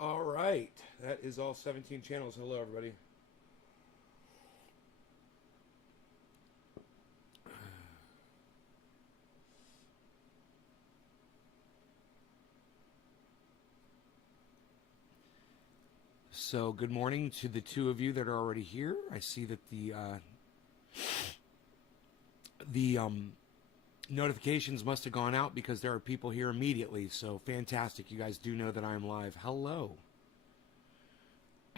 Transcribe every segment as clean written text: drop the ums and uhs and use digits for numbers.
All right. That is all 17 channels. Hello, everybody. So, good morning to the two of you that are already here. I see that the notifications must have gone out because there are people here immediately. So, fantastic. You guys do know that I am live. Hello.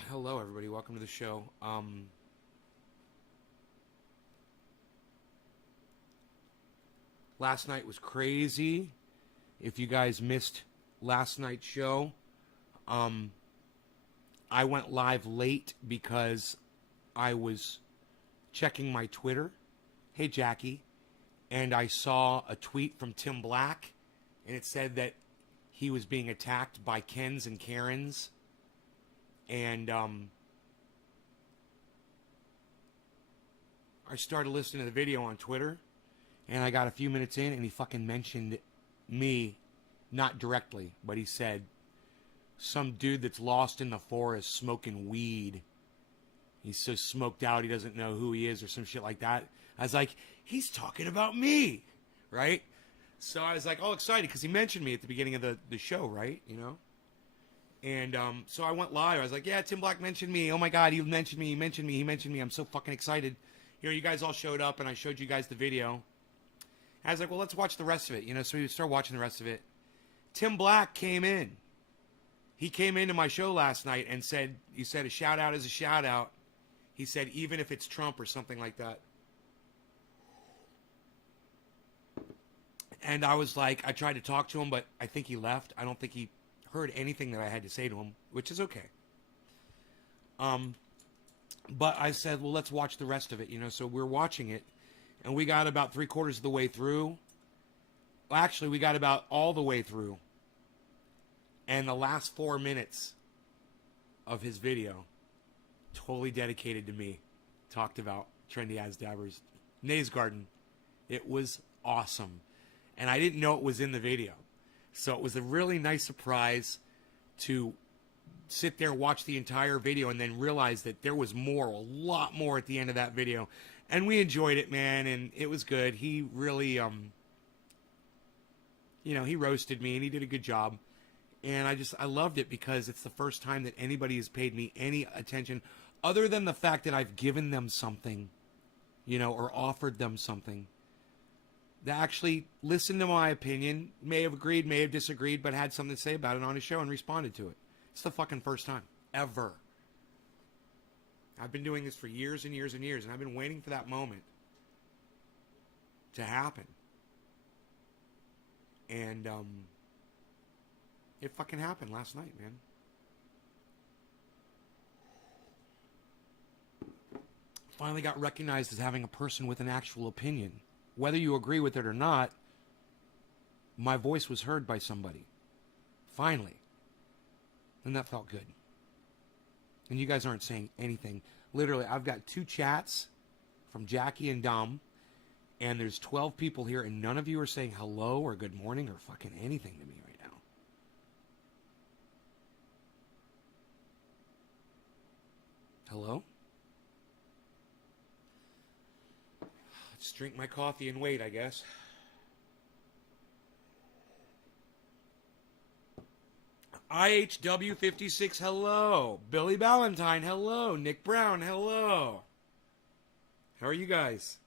Hello, everybody. Welcome to the show. Last night was crazy. If you guys missed last night's show, I went live late because I was checking my Twitter. Hey, Jackie. And I saw a tweet from Tim Black, and it said that he was being attacked by Kens and Karens. And I started listening to the video on Twitter, and I got a few minutes in, and he fucking mentioned me, not directly, but he said, some dude that's lost in the forest smoking weed. He's so smoked out he doesn't know who he is or some shit like that. I was like, he's talking about me, right? So I was like all excited because he mentioned me at the beginning of the show, right? You know? And so I went live. I was like, yeah, Tim Black mentioned me. Oh my God, he mentioned me, he mentioned me, he mentioned me. I'm so fucking excited. You know, you guys all showed up and I showed you guys the video. I was like, well, let's watch the rest of it. You know, so we started watching the rest of it. Tim Black came in. He came into my show last night and said, he said a shout out is a shout out. He said, even if it's Trump or something like that. And I was like, I tried to talk to him, but I think he left. I don't think he heard anything that I had to say to him, which is okay. But I said, well, let's watch the rest of it, you know. So we're watching it, and we got about 3/4 of the way through. Well, actually, we got about all the way through. And the last 4 minutes of his video, totally dedicated to me, talked about Trendy As Dabbers, Nays Garden. It was awesome. And I didn't know it was in the video. So it was a really nice surprise to sit there, watch the entire video, and then realize that there was more, a lot more at the end of that video. And we enjoyed it, man, and it was good. He really, you know, he roasted me, and he did a good job. And I loved it because it's the first time that anybody has paid me any attention other than the fact that I've given them something, you know, or offered them something. They actually listened to my opinion, may have agreed, may have disagreed, but had something to say about it on his show and responded to it. It's the fucking first time, ever. I've been doing this for years and years and years, and I've been waiting for that moment to happen. And, it fucking happened last night, man. Finally got recognized as having a person with an actual opinion. Whether you agree with it or not, my voice was heard by somebody. Finally. And that felt good. And you guys aren't saying anything. Literally, I've got 2 chats from Jackie and Dom, and there's 12 people here, and none of you are saying hello or good morning or fucking anything to me right now. Hello? Let's drink my coffee and wait, I guess. IHW56, hello. Billy Ballantyne, hello. Nick Brown, hello. How are you guys?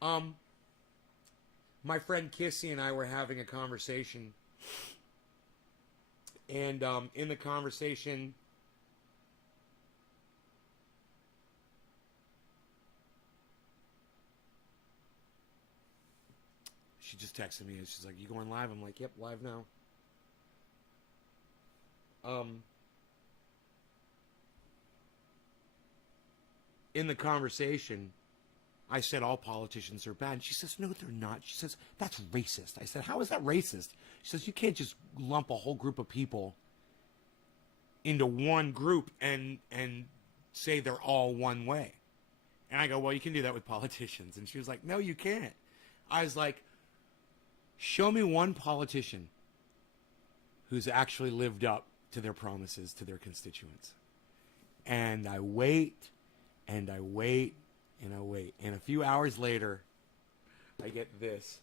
My friend Kissy and I were having a conversation. And in the conversation, she just texted me and she's like, you going live? I'm like, yep, live now. In the conversation, I said all politicians are bad. And she says, no, they're not. She says, that's racist. I said, how is that racist? She says, you can't just lump a whole group of people into one group and say they're all one way. And I go, well, you can do that with politicians. And she was like, no, you can't. I was like, Show me one politician who's actually lived up to their promises to their constituents. And I wait, and I wait, and I wait. And a few hours later, I get this.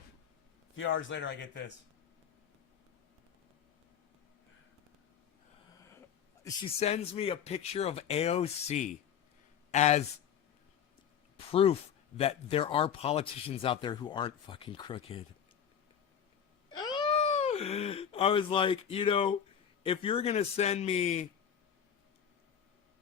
A few hours later, I get this. She sends me a picture of AOC as proof that there are politicians out there who aren't fucking crooked. I was like, you know, if you're going to send me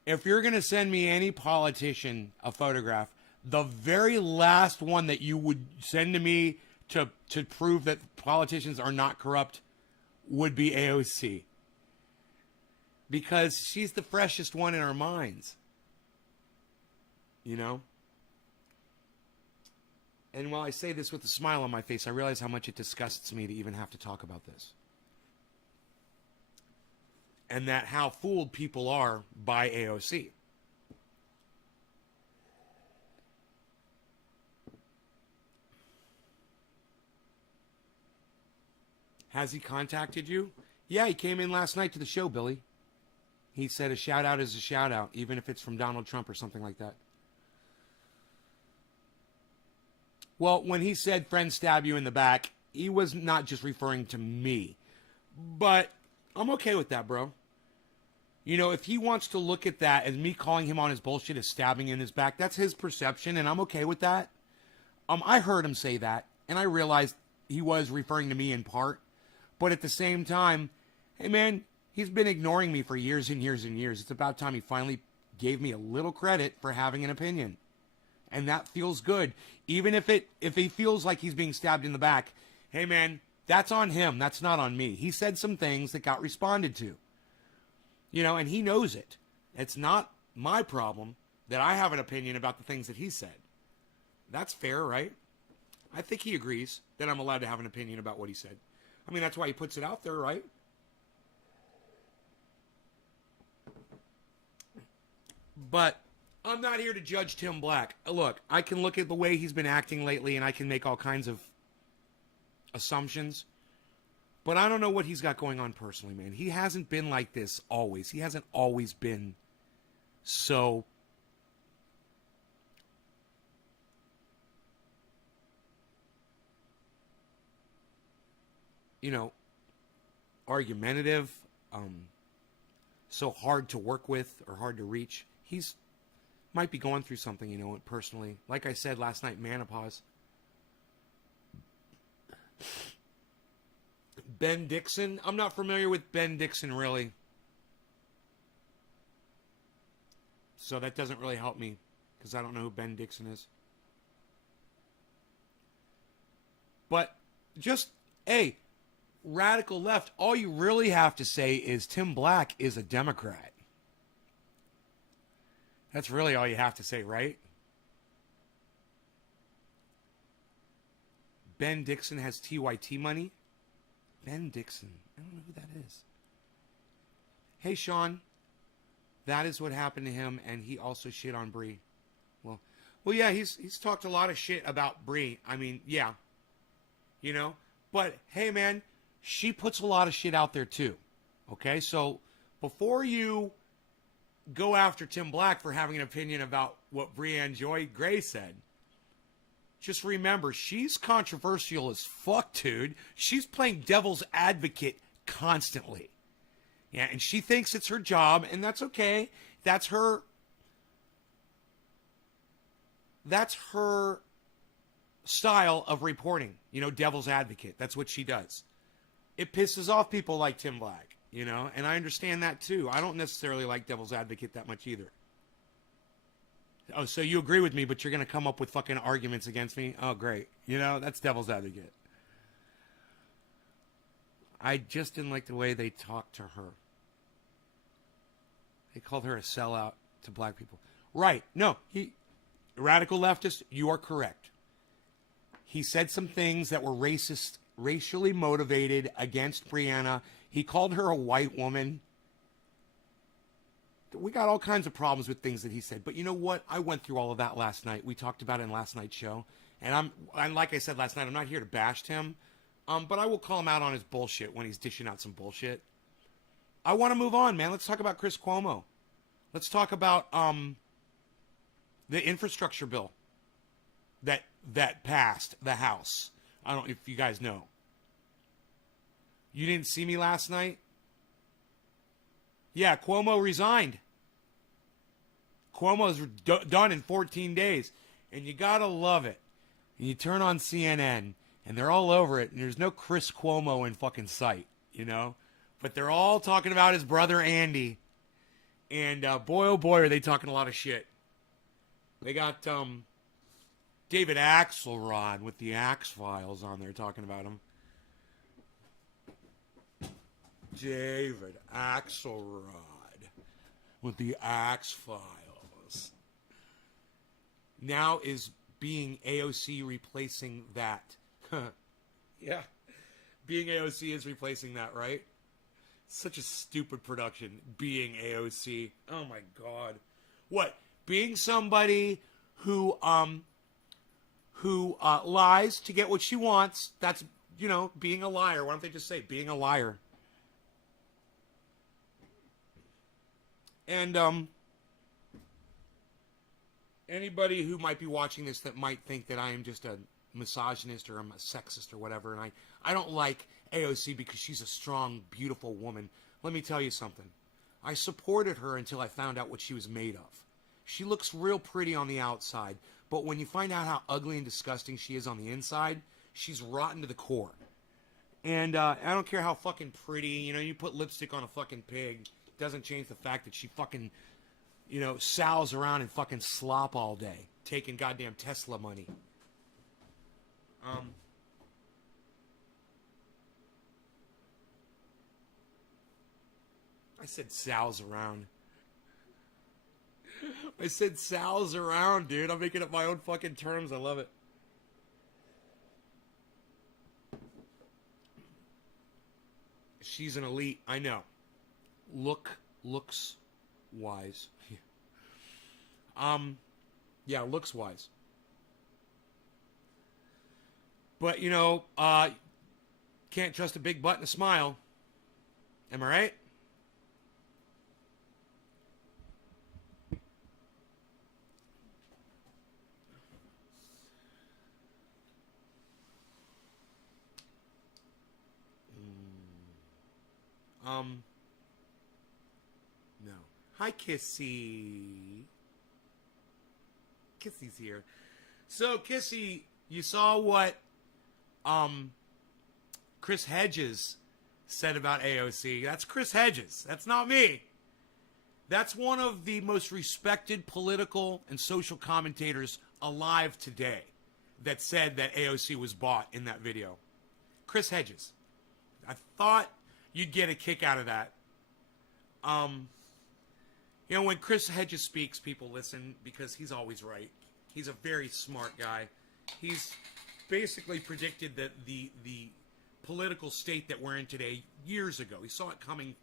any politician a photograph, the very last one that you would send to me to prove that politicians are not corrupt would be AOC. Because she's the freshest one in our minds. You know? And while I say this with a smile on my face, I realize how much it disgusts me to even have to talk about this. And that how fooled people are by AOC. Has he contacted you? Yeah, he came in last night to the show, Billy. He said a shout out is a shout out, even if it's from Donald Trump or something like that. Well, when he said friends stab you in the back, he was not just referring to me. But I'm okay with that, bro. You know, if he wants to look at that as me calling him on his bullshit as stabbing in his back, that's his perception, and I'm okay with that. I heard him say that, and I realized he was referring to me in part. But at the same time, hey, man, he's been ignoring me for years and years and years. It's about time he finally gave me a little credit for having an opinion. And that feels good. Even if he feels like he's being stabbed in the back, hey, man, that's on him. That's not on me. He said some things that got responded to. You know, and he knows it. It's not my problem that I have an opinion about the things that he said. That's fair, right? I think he agrees that I'm allowed to have an opinion about what he said. I mean, that's why he puts it out there, right? But I'm not here to judge Tim Black. Look, I can look at the way he's been acting lately and I can make all kinds of assumptions. But I don't know what he's got going on personally, man. He hasn't been like this always. He hasn't always been so argumentative, so hard to work with or hard to reach. He's might be going through something, personally. Like I said last night, menopause. Ben Dixon. I'm not familiar with Ben Dixon, really. So that doesn't really help me, because I don't know who Ben Dixon is. But just, hey, radical left, all you really have to say is Tim Black is a Democrat. That's really all you have to say, right? Ben Dixon has TYT money. Ben Dixon. I don't know who that is. Hey, Sean. That is what happened to him, and he also shit on Bree. Well, yeah, he's talked a lot of shit about Bree. I mean, yeah. But, hey, man, she puts a lot of shit out there, too. Okay? So, before you go after Tim Black for having an opinion about what Breanne Joy Gray said, just remember, she's controversial as fuck, dude. She's playing devil's advocate constantly. Yeah, and she thinks it's her job, and that's okay. That's her style of reporting, devil's advocate. That's what she does. It pisses off people like Tim Black, and I understand that too. I don't necessarily like devil's advocate that much either. Oh, so you agree with me, but you're going to come up with fucking arguments against me? Oh, great. That's devil's advocate. I just didn't like the way they talked to her. They called her a sellout to black people. Right. No, radical leftist, you are correct. He said some things that were racist, racially motivated against Brianna. He called her a white woman. we got all kinds of problems with things that he said. But you know what? I went through all of that last night. We talked about it in last night's show. And like I said last night, I'm not here to bash him. But I will call him out on his bullshit when he's dishing out some bullshit. I want to move on, man. Let's talk about Chris Cuomo. Let's talk about the infrastructure bill that passed the House. I don't know if you guys know. You didn't see me last night? Yeah, Cuomo resigned. Cuomo's done in 14 days. And you gotta love it. And you turn on CNN, and they're all over it, and there's no Chris Cuomo in fucking sight, you know? But they're all talking about his brother Andy. And boy, oh boy, are they talking a lot of shit. They got David Axelrod with the Axe Files on there talking about him. David Axelrod with the Axe Files. Now is being AOC replacing that. Yeah. Being AOC is replacing that, right? Such a stupid production. Being AOC. Oh my God. What? Being somebody who lies to get what she wants. That's, you know, being a liar. Why don't they just say being a liar? And anybody who might be watching this that might think that I am just a misogynist or I'm a sexist or whatever, and I don't like AOC because she's a strong, beautiful woman. Let me tell you something. I supported her until I found out what she was made of. She looks real pretty on the outside, but when you find out how ugly and disgusting she is on the inside, she's rotten to the core. And I don't care how fucking pretty, you know, you put lipstick on a fucking pig, doesn't change the fact that she fucking, you know, sows around and fucking slop all day, taking goddamn Tesla money. I said sows around. I said sows around, dude. I'm making up my own fucking terms. I love it. She's an elite. I know. Looks wise. Yeah, looks wise. But, you know, can't trust a big butt and a smile. Am I right? No. Hi, Kissy. Kissy's here. So, Kissy, you saw what Chris Hedges said about AOC. That's Chris Hedges. That's not me. That's one of the most respected political and social commentators alive today that said that AOC was bought in that video. Chris Hedges. I thought you'd get a kick out of that. You know, when Chris Hedges speaks, people listen because he's always right. He's a very smart guy. He's basically predicted that the political state that we're in today years ago. He saw it coming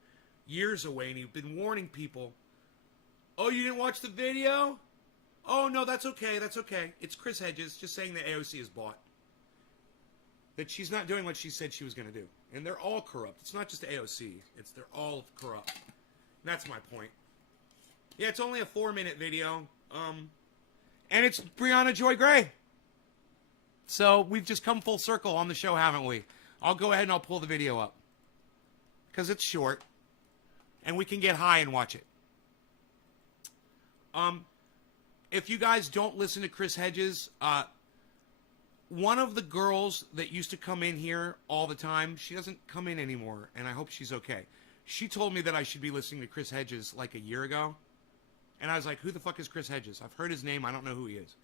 years away, and he'd been warning people, oh, you didn't watch the video? Oh, no, that's okay, that's okay. It's Chris Hedges just saying that AOC is bought. That she's not doing what she said she was going to do. And they're all corrupt. It's not just AOC. They're all corrupt. That's my point. Yeah, it's only a 4-minute video. And it's Brianna Joy Gray. So we've just come full circle on the show, haven't we? I'll go ahead and I'll pull the video up. Because it's short. And we can get high and watch it. If you guys don't listen to Chris Hedges, one of the girls that used to come in here all the time, she doesn't come in anymore, and I hope she's okay. She told me that I should be listening to Chris Hedges like a year ago. And I was like, who the fuck is Chris Hedges? I've heard his name. I don't know who he is.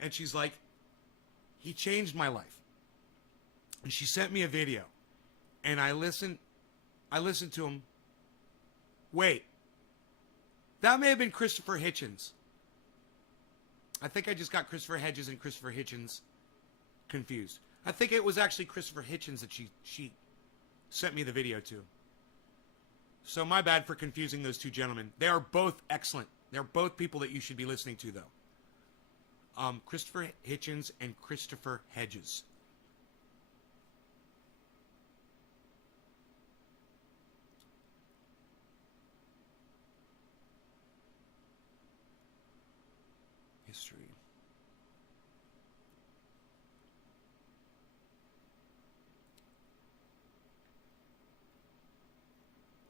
And she's like, he changed my life. And she sent me a video. And I listened to him. Wait. That may have been Christopher Hitchens. I think I just got Christopher Hedges and Christopher Hitchens confused. I think it was actually Christopher Hitchens that she sent me the video to. So my bad for confusing those two gentlemen. They are both excellent. They're both people that you should be listening to, though. Christopher Hitchens and Christopher Hedges. History.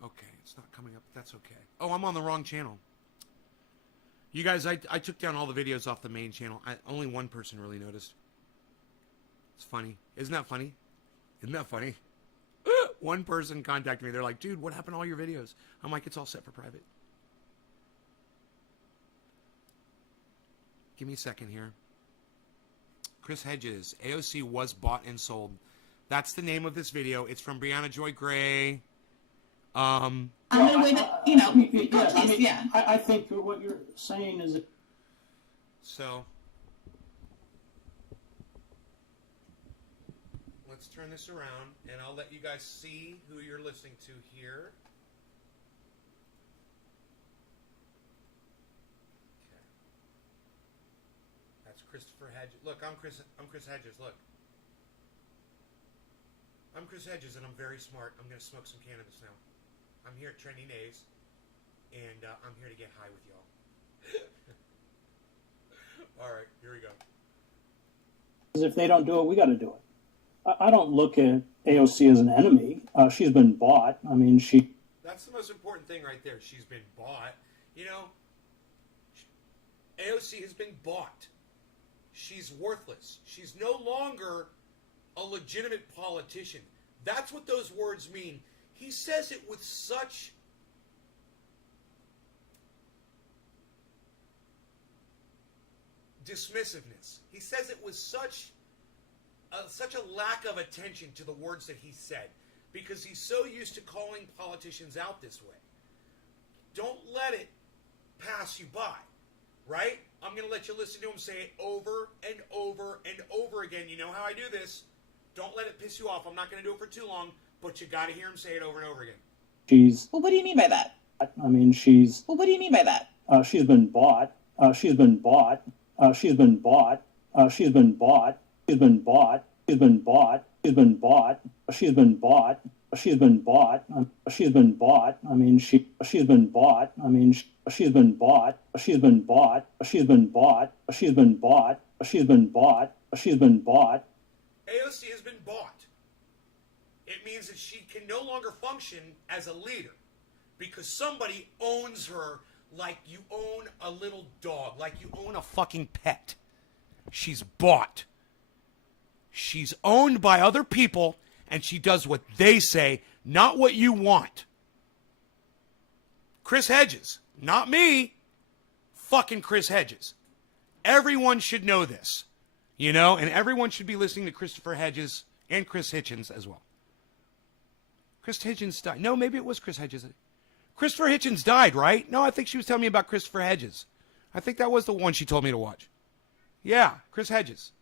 Okay, it's not coming up. That's okay. Oh, I'm on the wrong channel. You guys, I took down all the videos off the main channel. Only one person really noticed. It's funny. Isn't that funny? Isn't that funny? One person contacted me. They're like, dude, what happened to all your videos? I'm like, it's all set for private. Give me a second here. Chris Hedges. AOC was bought and sold. That's the name of this video. It's from Brianna Joy Gray. I'm the way that, you know, I think what you're saying is... So, let's turn this around, and I'll let you guys see who you're listening to here. Okay. That's Christopher Hedges. Look, I'm Chris Hedges, look. I'm Chris Hedges, and I'm very smart. I'm going to smoke some cannabis now. I'm here at Trending Days, and I'm here to get high with y'all. All right, here we go. If they don't do it, we got to do it. I don't look at AOC as an enemy. She's been bought. I mean, she... That's the most important thing right there. She's been bought. You know, AOC has been bought. She's worthless. She's no longer a legitimate politician. That's what those words mean. He says it with such dismissiveness. He says it with such a lack of attention to the words that he said, because he's so used to calling politicians out this way. Don't let it pass you by, right? I'm going to let you listen to him say it over and over and over again. You know how I do this. Don't let it piss you off. I'm not going to do it for too long, but you got to hear him say it over and over again. She's... Well, what do you mean by that? I mean, she's... Well, what do you mean by that? She's been bought. She's been bought. She's been bought. She's been bought. She's been bought. She's been bought. She's been bought. She's been bought. She's been bought. She's been bought. I mean, she's been bought. I mean, she's been bought. She's been bought. She's been bought. She's been bought. She's been bought. She's been bought. AOC has been bought. It means that she can no longer function as a leader because somebody owns her like you own a little dog, like you own a fucking pet. She's bought. She's owned by other people, and she does what they say, not what you want. Chris Hedges, not me. Fucking Chris Hedges. Everyone should know this, you know, and everyone should be listening to Christopher Hedges and Chris Hitchens as well. Chris Hitchens died. No, maybe it was Chris Hedges. Christopher Hitchens died, right? No, I think she was telling me about Christopher Hedges. I think that was the one she told me to watch. Yeah, Chris Hedges.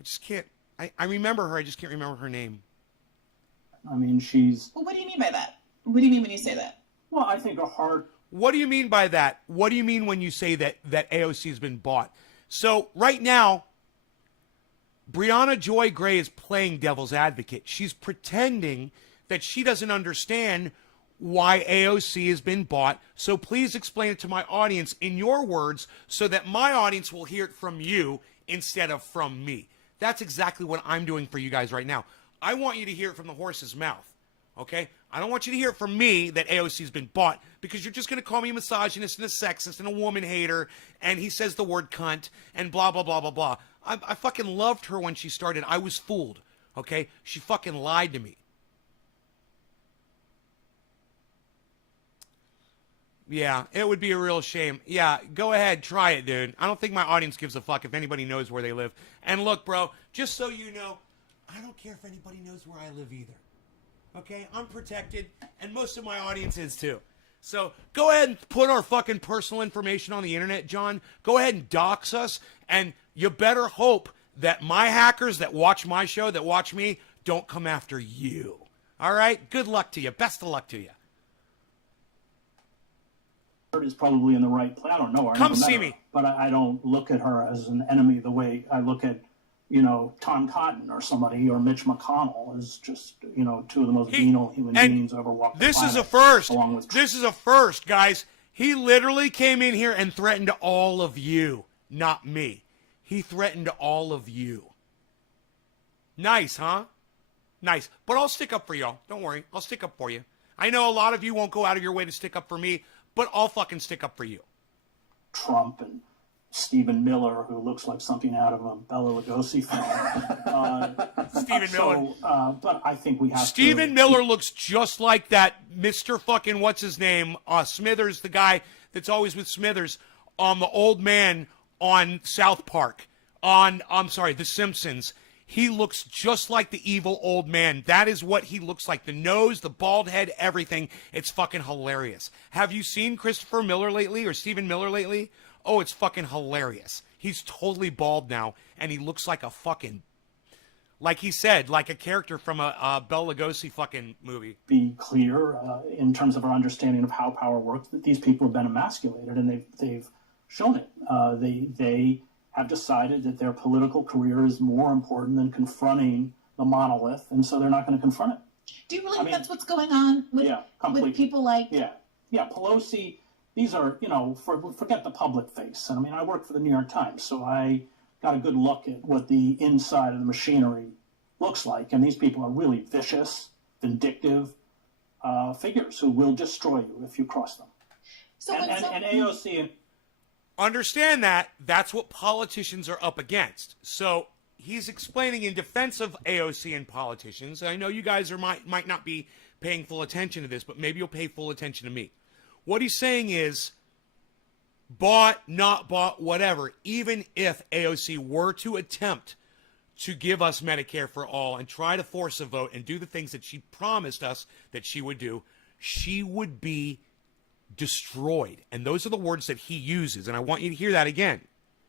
I just can't. I remember her. I just can't remember her name. I mean, she's... Well, what do you mean by that? What do you mean when you say that? Well, I think a hard... What do you mean by that? What do you mean when you say that AOC has been bought? So right now, Brianna Joy Gray is playing devil's advocate. She's pretending that she doesn't understand why AOC has been bought. So please explain it to my audience in your words so that my audience will hear it from you instead of from me. That's exactly what I'm doing for you guys right now. I want you to hear it from the horse's mouth, okay? I don't want you to hear it from me that AOC's been bought because you're just going to call me a misogynist and a sexist and a woman hater and he says the word cunt and blah, blah, blah, blah, blah. I fucking loved her when she started. I was fooled, okay? She fucking lied to me. Yeah, it would be a real shame. Yeah, go ahead, try it, dude. I don't think my audience gives a fuck if anybody knows where they live. And look, bro, just so you know, I don't care if anybody knows where I live either. Okay, I'm protected, and most of my audience is too. So go ahead and put our fucking personal information on the internet, John. Go ahead and dox us, and you better hope that my hackers that watch my show, that watch me, don't come after you. All right? Good luck to you. Best of luck to you. Is probably in the right place. I don't know her. Come see me. But I don't look at her as an enemy the way I look at, Tom Cotton or somebody, or Mitch McConnell is just, two of the most venal human beings ever walked the planet. This is a first. Along with This is a first, guys. He literally came in here and threatened all of you, not me. He threatened all of you. Nice, huh? Nice. But I'll stick up for y'all. Don't worry. I'll stick up for you. I know a lot of you won't go out of your way to stick up for me, but I'll fucking stick up for you. Trump and Stephen Miller, who looks like something out of a Bela Lugosi film. Stephen Miller. But I think we have Stephen Miller looks just like that Mr. fucking what's his name? Smithers, the guy that's always with Smithers, the old man on South Park, The Simpsons. He looks just like the evil old man. That is what he looks like. The nose, the bald head, everything. It's fucking hilarious. Have you seen Christopher Miller lately or Stephen Miller lately? Oh, it's fucking hilarious. He's totally bald now, and he looks like a fucking, like he said, like a character from a Bela Lugosi fucking movie. Be clear in terms of our understanding of how power works, that these people have been emasculated, and they've shown it. They have decided that their political career is more important than confronting the monolith, and so they're not going to confront it. Do you really think that's what's going on with people like... Yeah, Pelosi, these are, forget the public face. And I work for the New York Times, so I got a good look at what the inside of the machinery looks like, and these people are really vicious, vindictive figures who will destroy you if you cross them. So and AOC... Understand that. That's what politicians are up against. So he's explaining in defense of AOC and politicians. I know you guys might not be paying full attention to this, but maybe you'll pay full attention to me. What he's saying is, bought, not bought, whatever, even if AOC were to attempt to give us Medicare for all and try to force a vote and do the things that she promised us that she would do, she would be destroyed. And those are the words that he uses, and I want you to hear that again.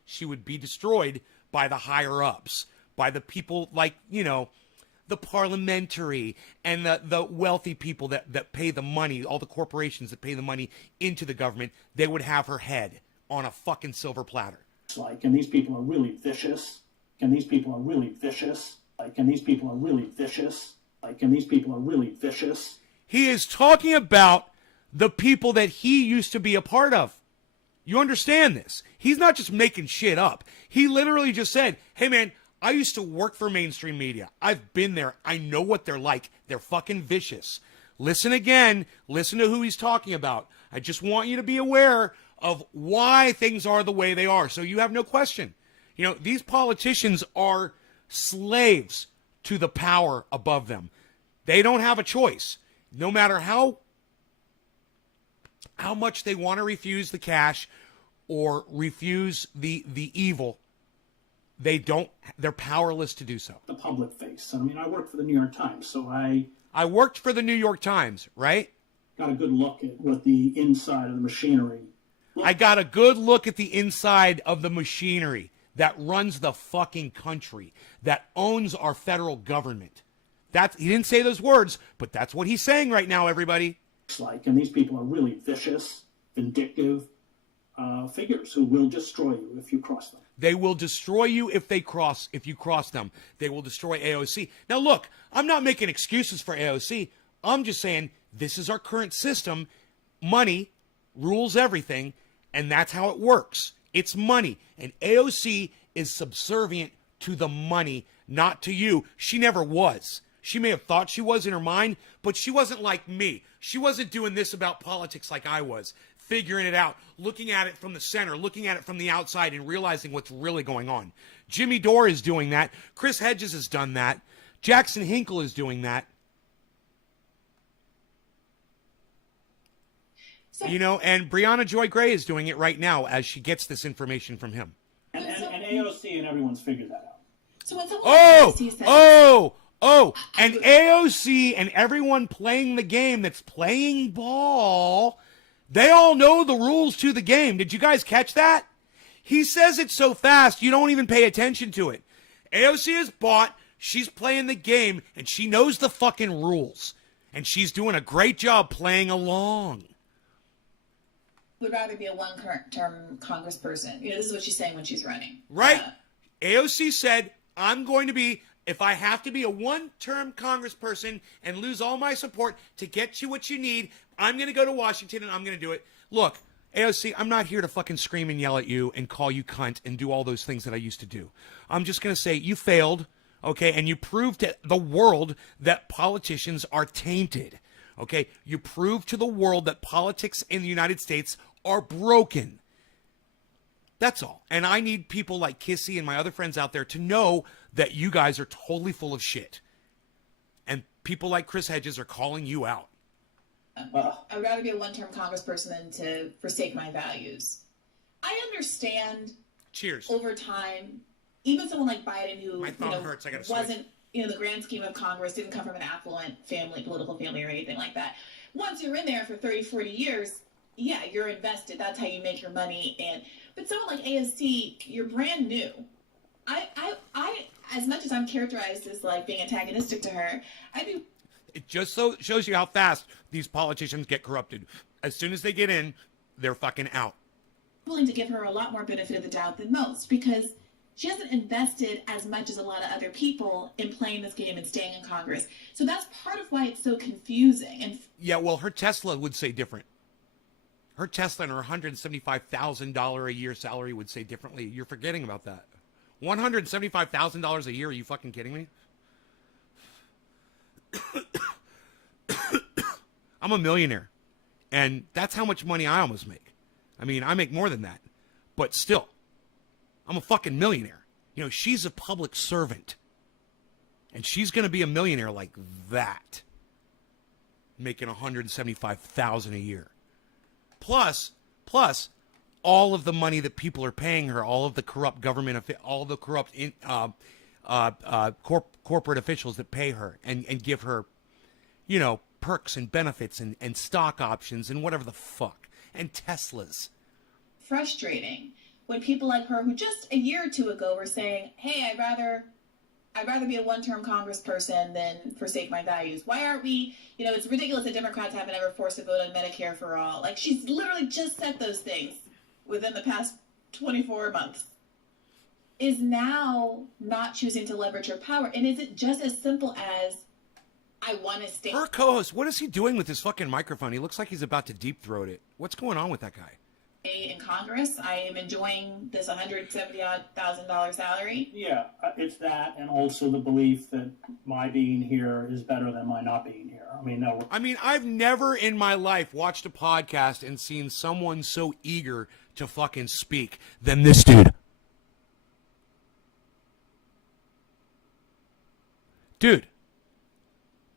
She would be destroyed by the higher ups, by the people like, the parliamentary and the wealthy people that pay the money, all the corporations that pay the money into the government. They would have her head on a fucking silver platter. And these people are really vicious. And these people are really vicious. And these people are really vicious. And these people are really vicious. He is talking about the people that he used to be a part of. You understand this? He's not just making shit up. He literally just said, hey man, I used to work for mainstream media. I've been there. I know what they're like. They're fucking vicious. Listen again. Listen to who he's talking about. I just want you to be aware of why things are the way they are, so you have no question. These politicians are slaves to the power above them. They don't have a choice. No matter how much they want to refuse the cash or refuse the evil, they're powerless to do so. The public face. I work for the New York Times, so I worked for the New York Times, right? Got a good look at what the inside of the machinery. I got a good look at the inside of the machinery that runs the fucking country, that owns our federal government. He didn't say those words, but that's what he's saying right now, everybody. And these people are really vicious, vindictive figures who will destroy you if you cross them. They will destroy you if you cross them. They will destroy AOC. Now look, I'm not making excuses for AOC. I'm just saying this is our current system. Money rules everything, and that's how it works. It's money, and AOC is subservient to the money, not to you. She never was. She may have thought she was in her mind, but she wasn't like me. She wasn't doing this about politics like I was, figuring it out, looking at it from the center, looking at it from the outside, and realizing what's really going on. Jimmy Dore is doing that. Chris Hedges has done that. Jackson Hinkle is doing that. And Brianna Joy Gray is doing it right now as she gets this information from him. And AOC and everyone's figured that out. So and AOC and everyone playing the game that's playing ball, they all know the rules to the game. Did you guys catch that? He says it so fast, you don't even pay attention to it. AOC is bought, she's playing the game, and she knows the fucking rules. And she's doing a great job playing along. Would rather be a one-term congressperson. This is what she's saying when she's running. Right. AOC said, I'm going to be, if I have to be a one-term congressperson and lose all my support to get you what you need, I'm going to go to Washington and I'm going to do it. Look, AOC, I'm not here to fucking scream and yell at you and call you cunt and do all those things that I used to do. I'm just going to say you failed, okay, and you proved to the world that politicians are tainted, okay? You proved to the world that politics in the United States are broken. That's all. And I need people like Kissy and my other friends out there to know that you guys are totally full of shit. And people like Chris Hedges are calling you out. I'd rather be a one-term congressperson than to forsake my values. I understand. Cheers. Over time, even someone like Biden, who my thumb hurts. I gotta wasn't, the grand scheme of Congress, didn't come from an affluent family, political family, or anything like that. Once you're in there for 30, 40 years, yeah, you're invested. That's how you make your money. But someone like AOC, you're brand new. I, as much as I'm characterized as like being antagonistic to her, I do. It just so shows you how fast these politicians get corrupted. As soon as they get in, they're fucking out. I'm willing to give her a lot more benefit of the doubt than most because she hasn't invested as much as a lot of other people in playing this game and staying in Congress. So that's part of why it's so confusing. And yeah, well, her Tesla would say different. Her Tesla and her $175,000 a year salary would say differently. You're forgetting about that. $175,000 a year? Are you fucking kidding me? I'm a millionaire. And that's how much money I almost make. I mean, I make more than that. But still, I'm a fucking millionaire. She's a public servant. And she's going to be a millionaire like that. Making $175,000 a year. Plus, all of the money that people are paying her, all of the corrupt government, all the corrupt corporate officials that pay her and give her, perks and benefits and stock options and whatever the fuck. And Teslas. Frustrating when people like her, who just a year or two ago were saying, hey, I'd rather be a one-term congressperson than forsake my values. Why aren't we, it's ridiculous that Democrats haven't ever forced a vote on Medicare for all. Like, she's literally just said those things within the past 24 months. Is now not choosing to leverage her power. And is it just as simple as, I want to stay? Her co-host, what is he doing with his fucking microphone? He looks like he's about to deep throat it. What's going on with that guy? In Congress, I am enjoying this $170,000 salary. Yeah, it's that, and also the belief that my being here is better than my not being here. I mean, I've never in my life watched a podcast and seen someone so eager to fucking speak than this dude. Dude,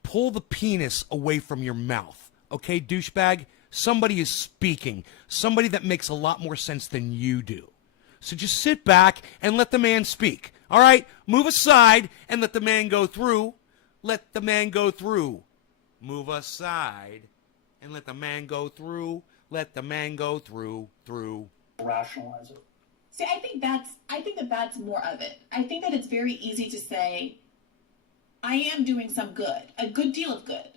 pull the penis away from your mouth, okay, douchebag? Somebody is speaking. Somebody that makes a lot more sense than you do. So just sit back and let the man speak. All right? Move aside and let the man go through. Let the man go through. Move aside and let the man go through. Let the man go through. Rationalize it. See, I think that's more of it. I think that it's very easy to say, I am doing some good, a good deal of good.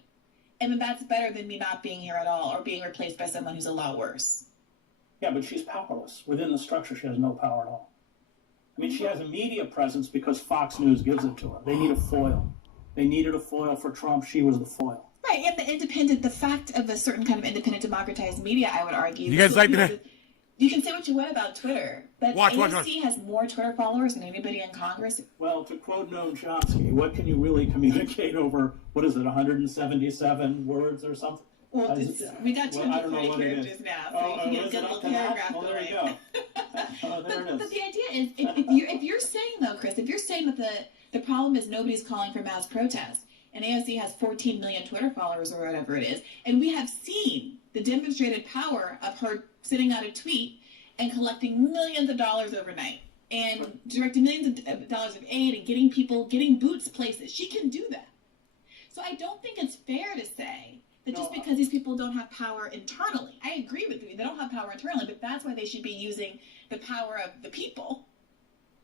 And then that's better than me not being here at all or being replaced by someone who's a lot worse. Yeah, but she's powerless. Within the structure, she has no power at all. She has a media presence because Fox News gives it to her. They need a foil. They needed a foil for Trump. She was the foil. Right, and the fact of a certain kind of independent democratized media, I would argue. You guys like that? You can say what you want about Twitter, but watch. has more Twitter followers than anybody in Congress. Well, to quote Noam Chomsky, what can you really communicate over, 177 words or something? Well, we got 240 characters now, so you can get a good little paragraph going. There you go. There it is. But the idea is, if you're saying, though, Chris, if you're saying that the problem is nobody's calling for mass protest, and AOC has 14 million Twitter followers or whatever it is, and we have seen the demonstrated power of her sitting out a tweet and collecting millions of dollars overnight and directing millions of dollars of aid and getting boots places. She can do that. So I don't think it's fair to say that just because these people don't have power internally. I agree with you. They don't have power internally, but that's why they should be using the power of the people.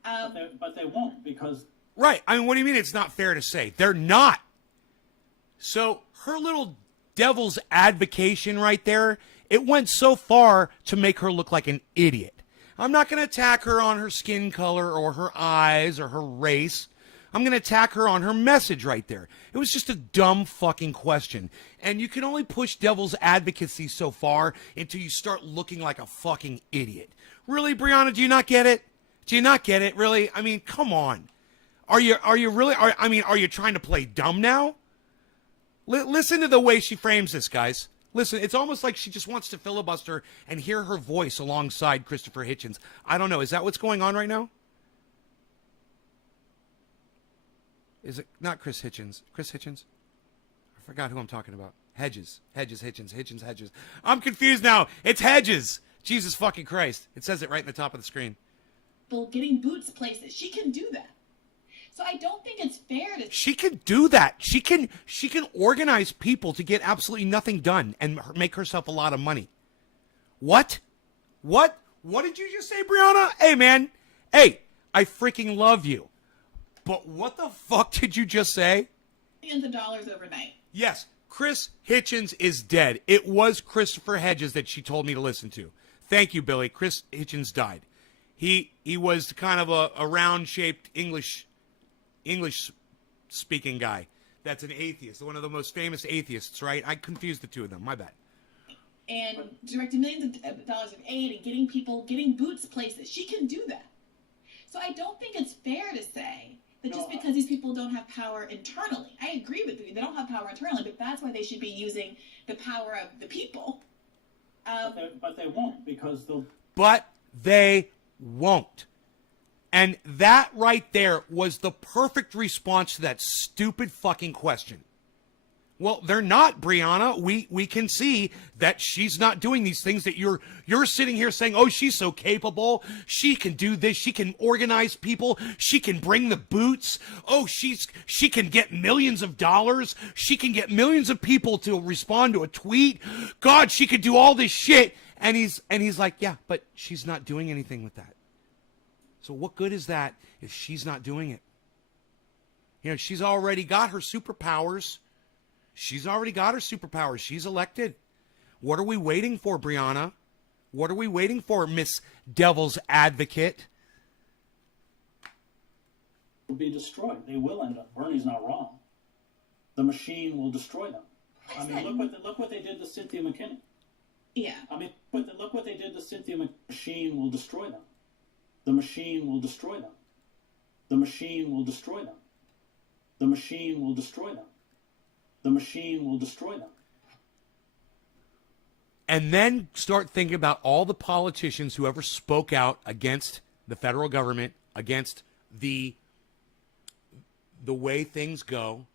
But they won't because... Right. What do you mean it's not fair to say? They're not. So her little devil's advocation right there, it went so far to make her look like an idiot. I'm not going to attack her on her skin color or her eyes or her race. I'm going to attack her on her message right there. It was just a dumb fucking question. And you can only push devil's advocacy so far until you start looking like a fucking idiot. Really, Brianna, do you not get it? Do you not get it, really? I mean, come on. Are you really, are you trying to play dumb now? Listen to the way she frames this, guys. Listen, it's almost like she just wants to filibuster and hear her voice alongside Christopher Hitchens. I don't know. Is that what's going on right now? Is it not Chris Hitchens? Chris Hitchens? I forgot who I'm talking about. Hedges. Hitchens. I'm confused now. It's Hedges. Jesus fucking Christ. It says it right in the top of the screen. Getting boots places. She can do that. So I don't think it's fair to... She can do that. She can organize people to get absolutely nothing done and make herself a lot of money. What? What did you just say, Brianna? Hey, man. Hey, I freaking love you. But what the fuck did you just say? Millions of dollars overnight. Yes, Chris Hitchens is dead. It was Christopher Hedges that she told me to listen to. Thank you, Billy. Chris Hitchens died. He was kind of a round-shaped English speaking guy. That's an atheist, one of the most famous atheists, right? I confused the two of them. My bad. And directing millions of dollars of aid and getting boots places. She can do that. So I don't think it's fair to say that just because these people don't have power internally. I agree with you. They don't have power internally, but that's why they should be using the power of the people. But they won't, because they'll... But they won't. And that right there was the perfect response to that stupid fucking question. Well, they're not, Brianna. We can see that she's not doing these things that you're sitting here saying, oh, she's so capable. She can do this. She can organize people. She can bring the boots. Oh, she can get millions of dollars. She can get millions of people to respond to a tweet. God, she could do all this shit. And he's like, yeah, but she's not doing anything with that. So what good is that if she's not doing it? You know, she's already got her superpowers. She's elected. What are we waiting for, Brianna? What are we waiting for, Miss Devil's Advocate? Will be destroyed. They will end up. Bernie's not wrong. The machine will destroy them. I mean, look what they did to Cynthia McKinney. Yeah. I mean, look what they did to Cynthia McKinney. The machine will destroy them. The machine will destroy them. The machine will destroy them. The machine will destroy them. The machine will destroy them. And then start thinking about all the politicians who ever spoke out against the federal government, against the way things go,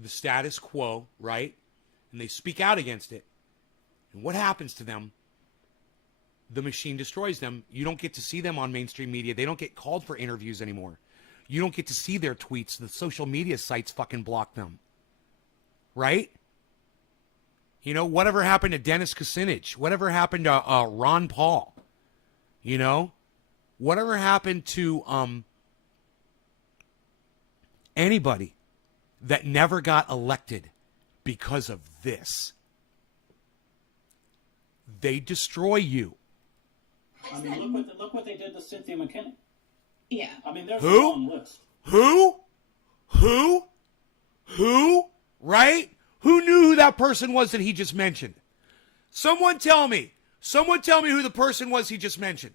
the status quo, right? And they speak out against it. And what happens to them? The machine destroys them. You don't get to see them on mainstream media. They don't get called for interviews anymore. You don't get to see their tweets. The social media sites fucking block them. Right? You know, whatever happened to Dennis Kucinich? Whatever happened to Ron Paul? You know? Whatever happened to anybody that never got elected because of this? They destroy you. I mean, look what they did to Cynthia McKinney. Yeah. I mean, there's a long list. Who? Right? Who knew who that person was that he just mentioned? Someone tell me who the person was he just mentioned.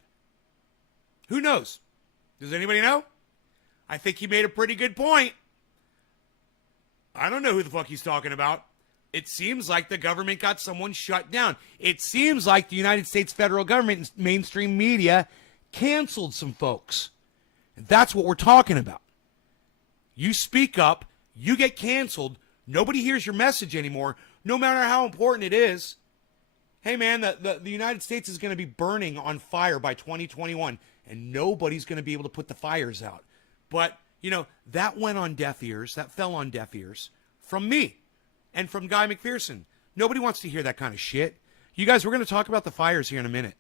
Who knows? Does anybody know? I think he made a pretty good point. I don't know who the fuck he's talking about. It seems like the government got someone shut down. It seems like the United States federal government and mainstream media canceled some folks. And that's what we're talking about. You speak up, you get canceled, nobody hears your message anymore, no matter how important it is. Hey, man, the United States is going to be burning on fire by 2021, and nobody's going to be able to put the fires out. But, you know, that went on deaf ears, that fell on deaf ears from me. And from Guy McPherson. Nobody wants to hear that kind of shit. You guys, we're going to talk about the fires here in a minute.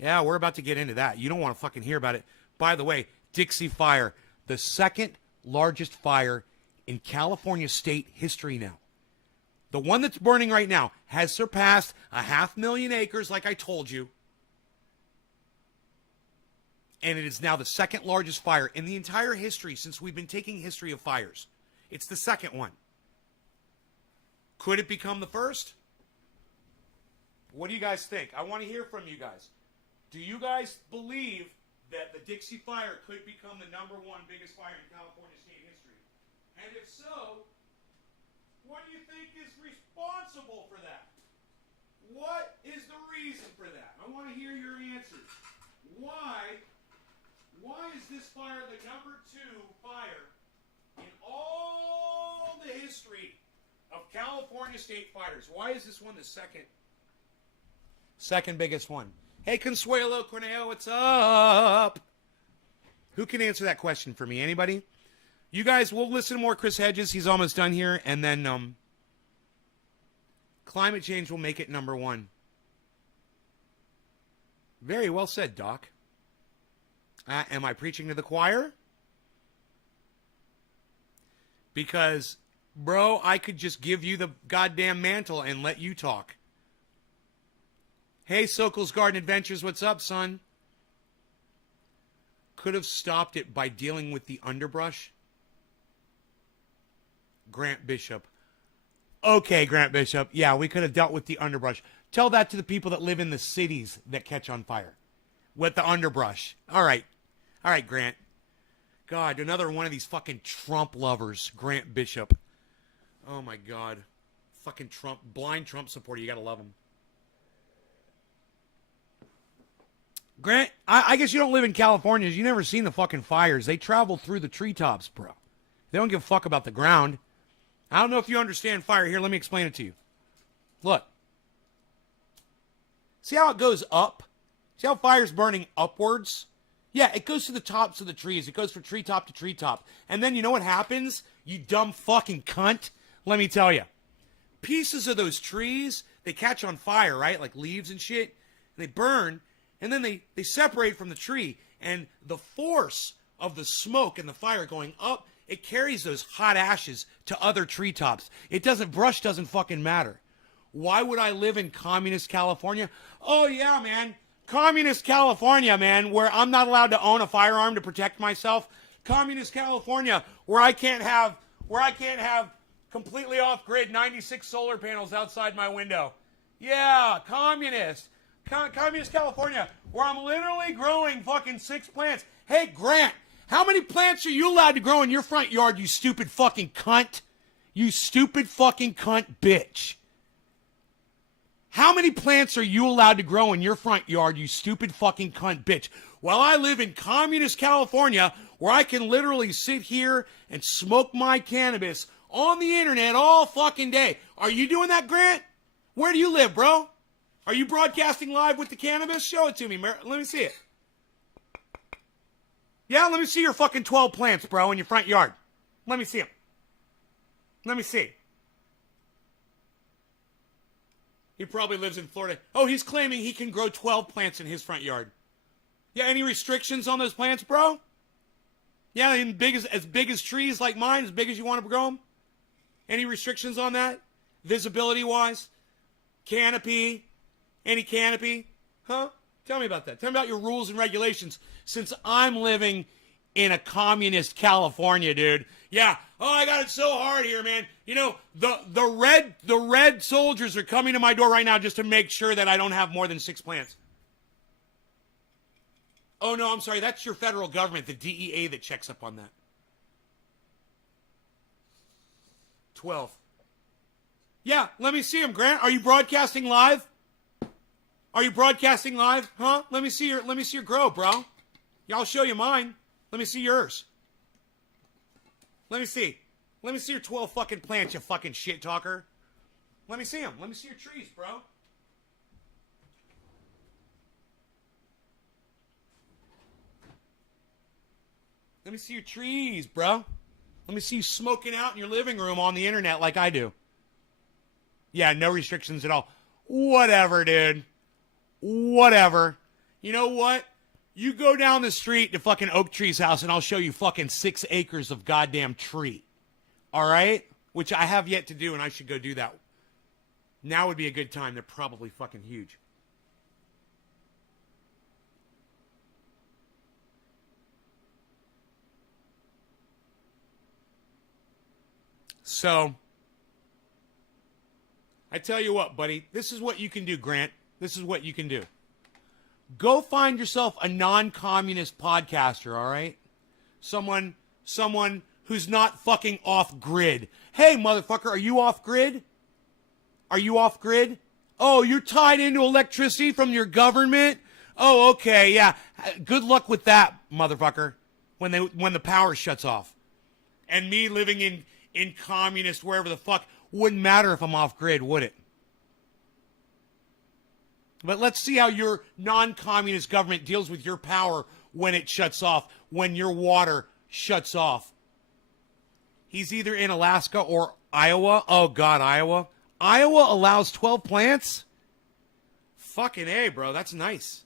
Yeah, we're about to get into that. You don't want to fucking hear about it. By the way, Dixie Fire, the second largest fire in California state history now. The one that's burning right now has surpassed 500,000 acres, like I told you. And it is now the second largest fire in the entire history since we've been taking history of fires. It's the second one. Could it become the first? What do you guys think? I want to hear from you guys. Do you guys believe that the Dixie Fire could become the #1 biggest fire in California state history? And if so, what do you think is responsible for that? What is the reason for that? I want to hear your answers. Why is this fire the #2 fire in all the history of California state fires? Why is this one the second biggest one? Hey, Consuelo Corneo, what's up? Who can answer that question for me? Anybody? You guys, we'll listen to more Chris Hedges. He's almost done here. And then climate change will make it #1. Very well said, Doc. Am I preaching to the choir? Because, bro, I could just give you the goddamn mantle and let you talk. Hey, Sokol's Garden Adventures, what's up, son? Could have stopped it by dealing with the underbrush. Grant Bishop. Okay, Grant Bishop. Yeah, we could have dealt with the underbrush. Tell that to the people that live in the cities that catch on fire. With the underbrush. All right. All right, Grant. God, another one of these fucking Trump lovers. Grant Bishop. Oh, my God. Fucking Trump. Blind Trump supporter. You gotta love him. Grant, I guess you don't live in California. You've never seen the fucking fires. They travel through the treetops, bro. They don't give a fuck about the ground. I don't know if you understand fire. Here, let me explain it to you. Look. See how it goes up? See how fire's burning upwards? Yeah, it goes to the tops of the trees. It goes from treetop to treetop. And then you know what happens? You dumb fucking cunt. Let me tell you. Pieces of those trees, they catch on fire, right? Like leaves and shit. And they burn. And then they separate from the tree. And the force of the smoke and the fire going up, it carries those hot ashes to other treetops. Brush doesn't fucking matter. Why would I live in communist California? Oh, yeah, man. Communist California, man, where I'm not allowed to own a firearm to protect myself. Communist California, where I can't have completely off-grid 96 solar panels outside my window. Yeah, communist. Communist California, where I'm literally growing fucking 6 plants. Hey, Grant, how many plants are you allowed to grow in your front yard, you stupid fucking cunt? You stupid fucking cunt bitch. How many plants are you allowed to grow in your front yard, you stupid fucking cunt bitch? Well, I live in communist California, where I can literally sit here and smoke my cannabis on the internet all fucking day. Are you doing that, Grant? Where do you live, bro? Are you broadcasting live with the cannabis? Show it to me, Let me see it. Yeah, let me see your fucking 12 plants, bro, in your front yard. Let me see them. Let me see. He probably lives in Florida. Oh, he's claiming he can grow 12 plants in his front yard. Yeah, any restrictions on those plants, bro? Yeah, as big as trees like mine, as big as you want to grow them? Any restrictions on that? Visibility-wise? Canopy? Any canopy? Huh? Tell me about that. Tell me about your rules and regulations since I'm living in a communist California, dude. Yeah. Oh, I got it so hard here, man. You know, the red soldiers are coming to my door right now just to make sure that I don't have more than 6 plants. Oh, no, I'm sorry. That's your federal government, the DEA, that checks up on that. 12. Yeah, let me see them, Grant. Are you broadcasting live? Are you broadcasting live? Huh? Let me see your grow, bro. Yeah, I'll show you mine. Let me see yours. Let me see. Let me see your 12 fucking plants, you fucking shit talker. Let me see them. Let me see your trees, bro. Let me see your trees, bro. Let me see you smoking out in your living room on the internet like I do. Yeah, no restrictions at all. Whatever, dude. Whatever. You know what? You go down the street to fucking Oak Tree's house and I'll show you fucking 6 acres of goddamn tree. All right? Which I have yet to do and I should go do that. Now would be a good time. They're probably fucking huge. So, I tell you what, buddy, this is what you can do, Grant. This is what you can do. Go find yourself a non-communist podcaster, all right? Someone who's not fucking off-grid. Hey, motherfucker, are you off-grid? Are you off-grid? Oh, you're tied into electricity from your government? Oh, okay, yeah. Good luck with that, motherfucker, when the power shuts off. And me living in communist wherever the fuck, wouldn't matter if I'm off-grid, would it? But let's see how your non-communist government deals with your power when it shuts off, when your water shuts off. He's either in Alaska or Iowa. Oh, God, Iowa. Iowa allows 12 plants? Fucking A, bro. That's nice.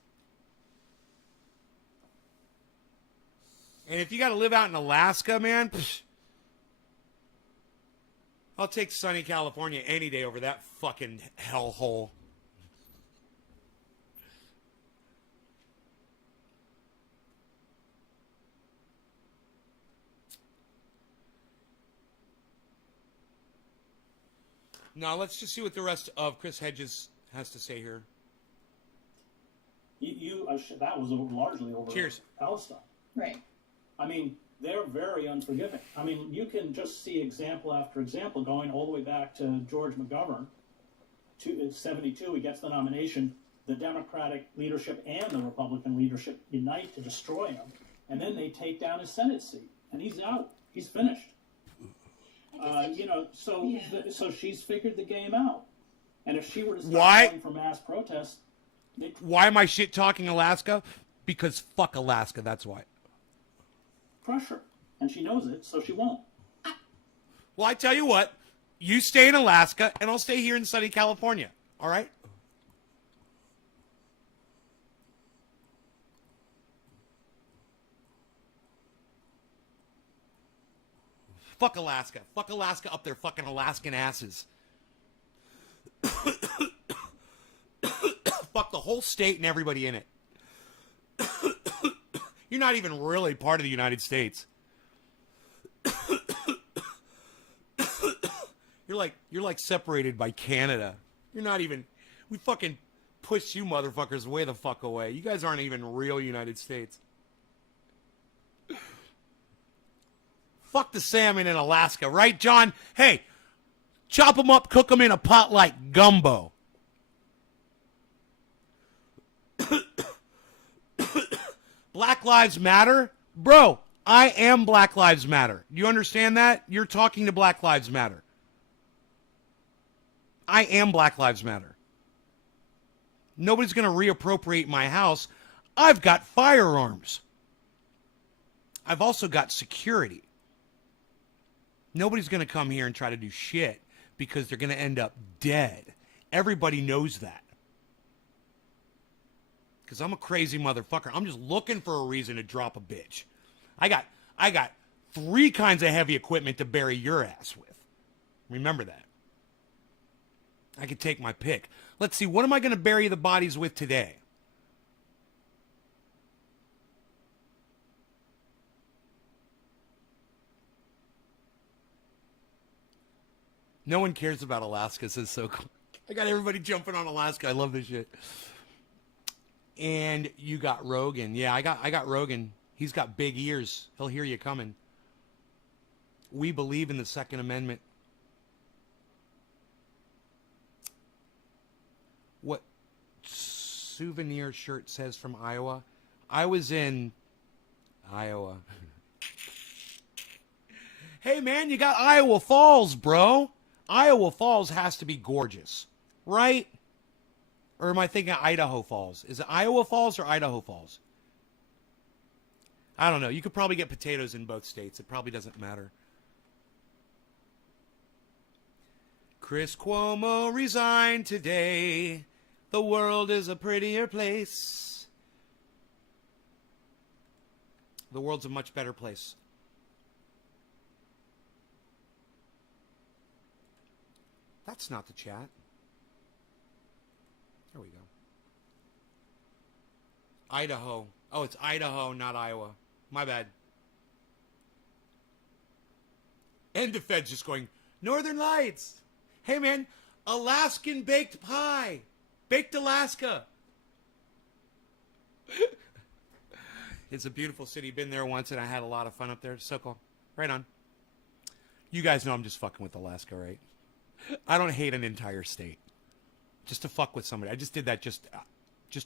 And if you got to live out in Alaska, man, I'll take sunny California any day over that fucking hellhole. Now, let's just see what the rest of Chris Hedges has to say here. That was largely over Cheers. Palestine. Right. I mean, they're very unforgiving. I mean, you can just see example after example going all the way back to George McGovern. In 72, he gets the nomination. The Democratic leadership and the Republican leadership unite to destroy him. And then they take down his Senate seat. And he's out. He's finished. So she's figured the game out. And if she were to start going for mass protests... Why am I shit-talking Alaska? Because fuck Alaska, that's why. Crush her. And she knows it, so she won't. Well, I tell you what. You stay in Alaska, and I'll stay here in sunny California. All right? Fuck Alaska. Fuck Alaska up there, fucking Alaskan asses. Fuck the whole state and everybody in it. You're not even really part of the United States. You're like separated by Canada. You're not even. We fucking pushed you motherfuckers way the fuck away. You guys aren't even real United States. Fuck the salmon in Alaska, right, John? Hey, chop them up, cook them in a pot like gumbo. Black Lives Matter? Bro, I am Black Lives Matter. You understand that? You're talking to Black Lives Matter. I am Black Lives Matter. Nobody's going to reappropriate my house. I've got firearms. I've also got security. Nobody's going to come here and try to do shit because they're going to end up dead. Everybody knows that. Because I'm a crazy motherfucker. I'm just looking for a reason to drop a bitch. I got 3 kinds of heavy equipment to bury your ass with. Remember that. I could take my pick. Let's see, what am I going to bury the bodies with today? No one cares about Alaska, says so cool. I got everybody jumping on Alaska. I love this shit. And you got Rogan. Yeah, I got Rogan. He's got big ears. He'll hear you coming. We believe in the Second Amendment. What souvenir shirt says from Iowa? I was in Iowa. Hey, man, you got Iowa Falls, bro. Iowa Falls has to be gorgeous, right? Or am I thinking Idaho Falls? Is it Iowa Falls or Idaho Falls? I don't know. You could probably get potatoes in both states. It probably doesn't matter. Chris Cuomo resigned today. The world is a prettier place. The world's a much better place. That's not the chat. Idaho. Oh, it's Idaho, not Iowa. My bad. And the Fed's just going, Northern Lights. Hey, man, Alaskan baked pie. Baked Alaska. It's a beautiful city. Been there once, and I had a lot of fun up there. So cool. Right on. You guys know I'm just fucking with Alaska, right? I don't hate an entire state. Just to fuck with somebody. I just did that just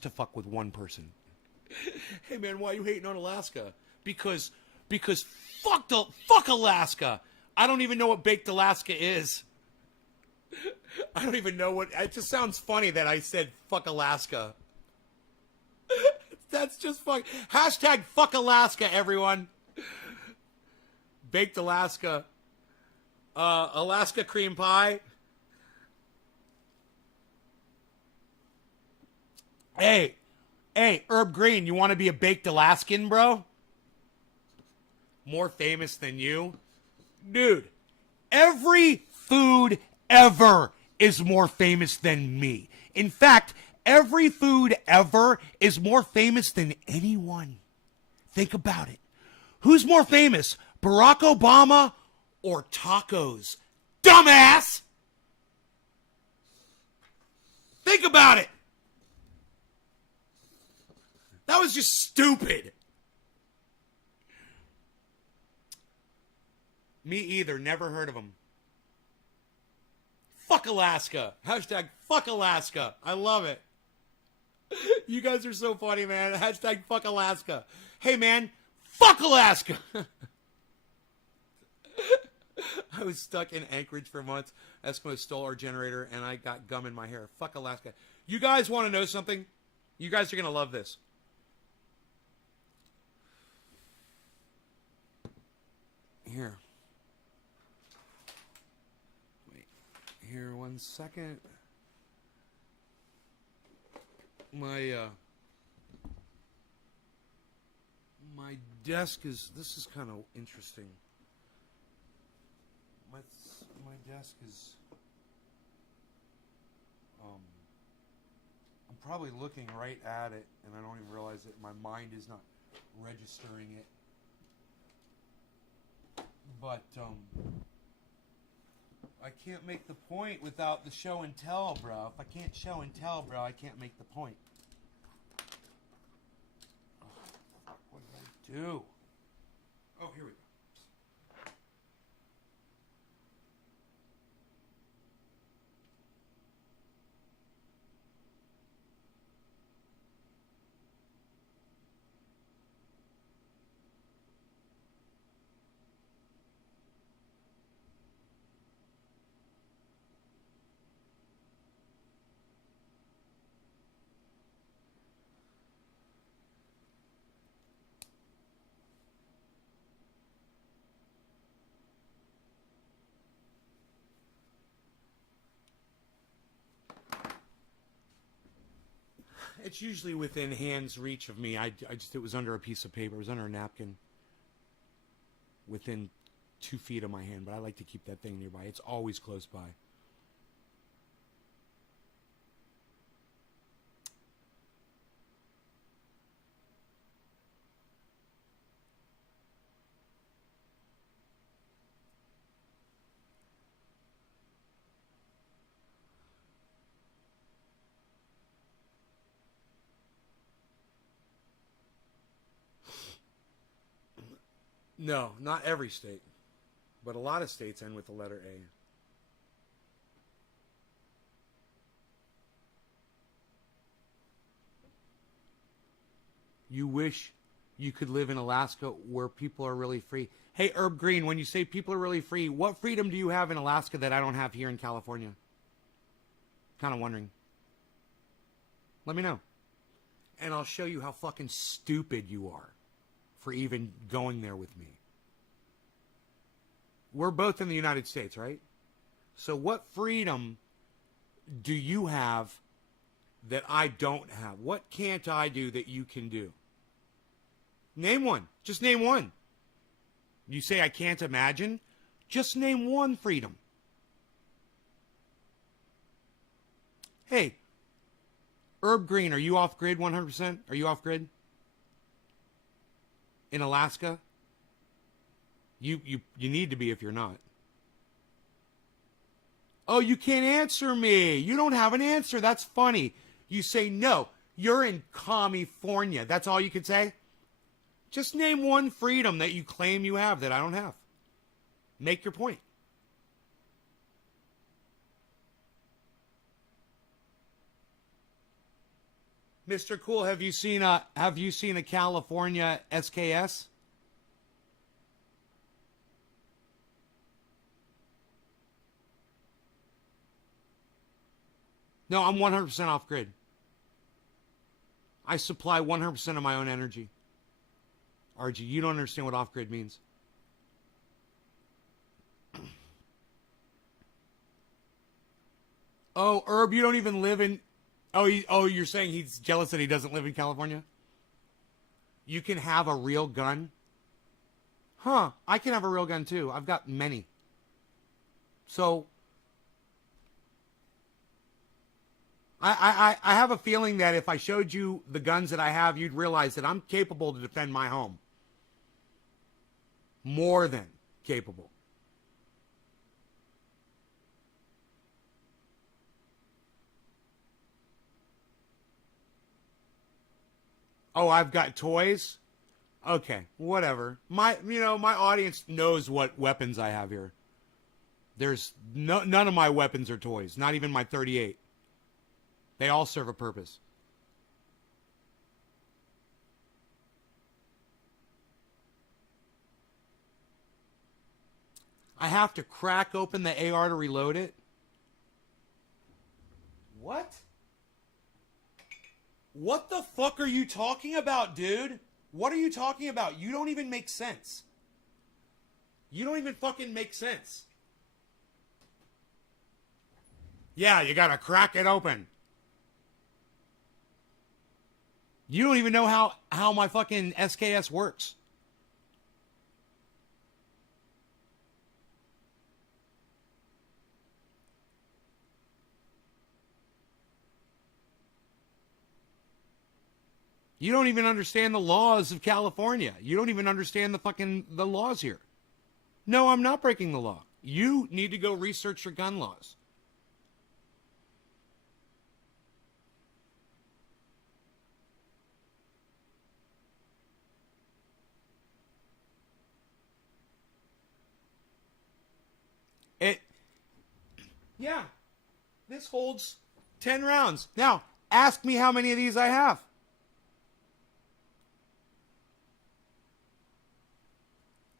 to fuck with one person. Hey, man, why are you hating on Alaska? Because fuck Alaska. I don't even know what baked Alaska is. I don't even know what... It just sounds funny that I said fuck Alaska. That's just fuck... Hashtag fuck Alaska, everyone. Baked Alaska. Alaska cream pie. Hey, Herb Green, you want to be a baked Alaskan, bro? More famous than you? Dude, every food ever is more famous than me. In fact, every food ever is more famous than anyone. Think about it. Who's more famous, Barack Obama or tacos? Dumbass! Think about it. That was just stupid. Me either. Never heard of them. Fuck Alaska. Hashtag fuck Alaska. I love it. You guys are so funny, man. Hashtag fuck Alaska. Hey, man. Fuck Alaska. I was stuck in Anchorage for months. Eskimo stole our generator, and I got gum in my hair. Fuck Alaska. You guys want to know something? You guys are going to love this. Here. Wait. Here 1 second. My desk is... This is kind of interesting. My desk is... I'm probably looking right at it, and I don't even realize it. My mind is not registering it. But, I can't make the point without the show and tell, bro. If I can't show and tell, bro, I can't make the point. Oh, fuck, what did I do? Oh, here we go. It's usually within hand's reach of me. I just, it was under a piece of paper. It was under a napkin. Within 2 feet of my hand. But I like to keep that thing nearby. It's always close by. No, not every state. But a lot of states end with the letter A. You wish you could live in Alaska where people are really free. Hey, Herb Green, when you say people are really free, what freedom do you have in Alaska that I don't have here in California? Kind of wondering. Let me know. And I'll show you how fucking stupid you are for even going there with me. We're both in the United States, right? So what freedom do you have that I don't have? What can't I do that you can do? Name one. Just name one. You say I can't imagine? Just name one freedom. Hey, Herb Green, are you off grid 100%? Are you off grid? in Alaska? You need to be if you're not. Oh, you can't answer me. You don't have an answer. That's funny. You say no. You're in California. That's all you can say? Just name one freedom that you claim you have that I don't have. Make your point. Mr. Cool, have you seen a California SKS? No, I'm 100% off grid. I supply 100% of my own energy. RG, you don't understand what off grid means. Oh, Herb, you don't even live in... Oh, you're saying he's jealous that he doesn't live in California? You can have a real gun? Huh, I can have a real gun too. I've got many. So, I have a feeling that if I showed you the guns that I have, you'd realize that I'm capable to defend my home. More than capable. Oh, I've got toys? Okay, whatever. My audience knows what weapons I have here. There's none of my weapons are toys, not even my 38. They all serve a purpose. I have to crack open the AR to reload it? What? What the fuck are you talking about, dude? What are you talking about? You don't even make sense. You don't even fucking make sense. Yeah, you gotta crack it open. You don't even know how my fucking SKS works. You don't even understand the laws of California. You don't even understand the laws here. No, I'm not breaking the law. You need to go research your gun laws. Yeah, this holds 10 rounds. Now, ask me how many of these I have.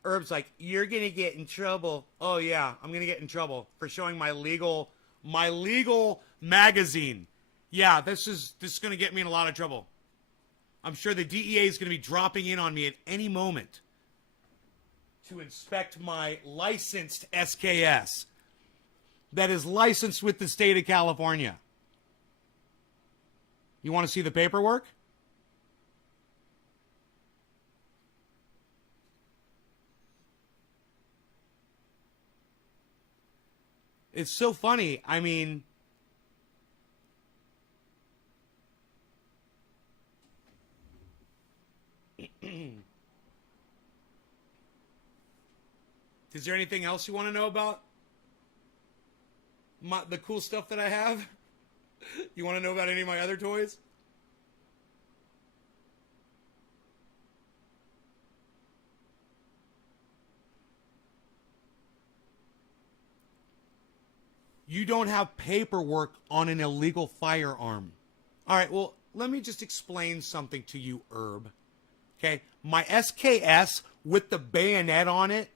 Herb's like, you're going to get in trouble. Oh, yeah, I'm going to get in trouble for showing my legal magazine. Yeah, this is going to get me in a lot of trouble. I'm sure the DEA is going to be dropping in on me at any moment to inspect my licensed SKS that is licensed with the state of California. You want to see the paperwork? It's so funny. I mean, is there anything else you want to know about the cool stuff that I have? You want to know about any of my other toys? You don't have paperwork on an illegal firearm. All right, well, let me just explain something to you, Herb. Okay, my SKS with the bayonet on it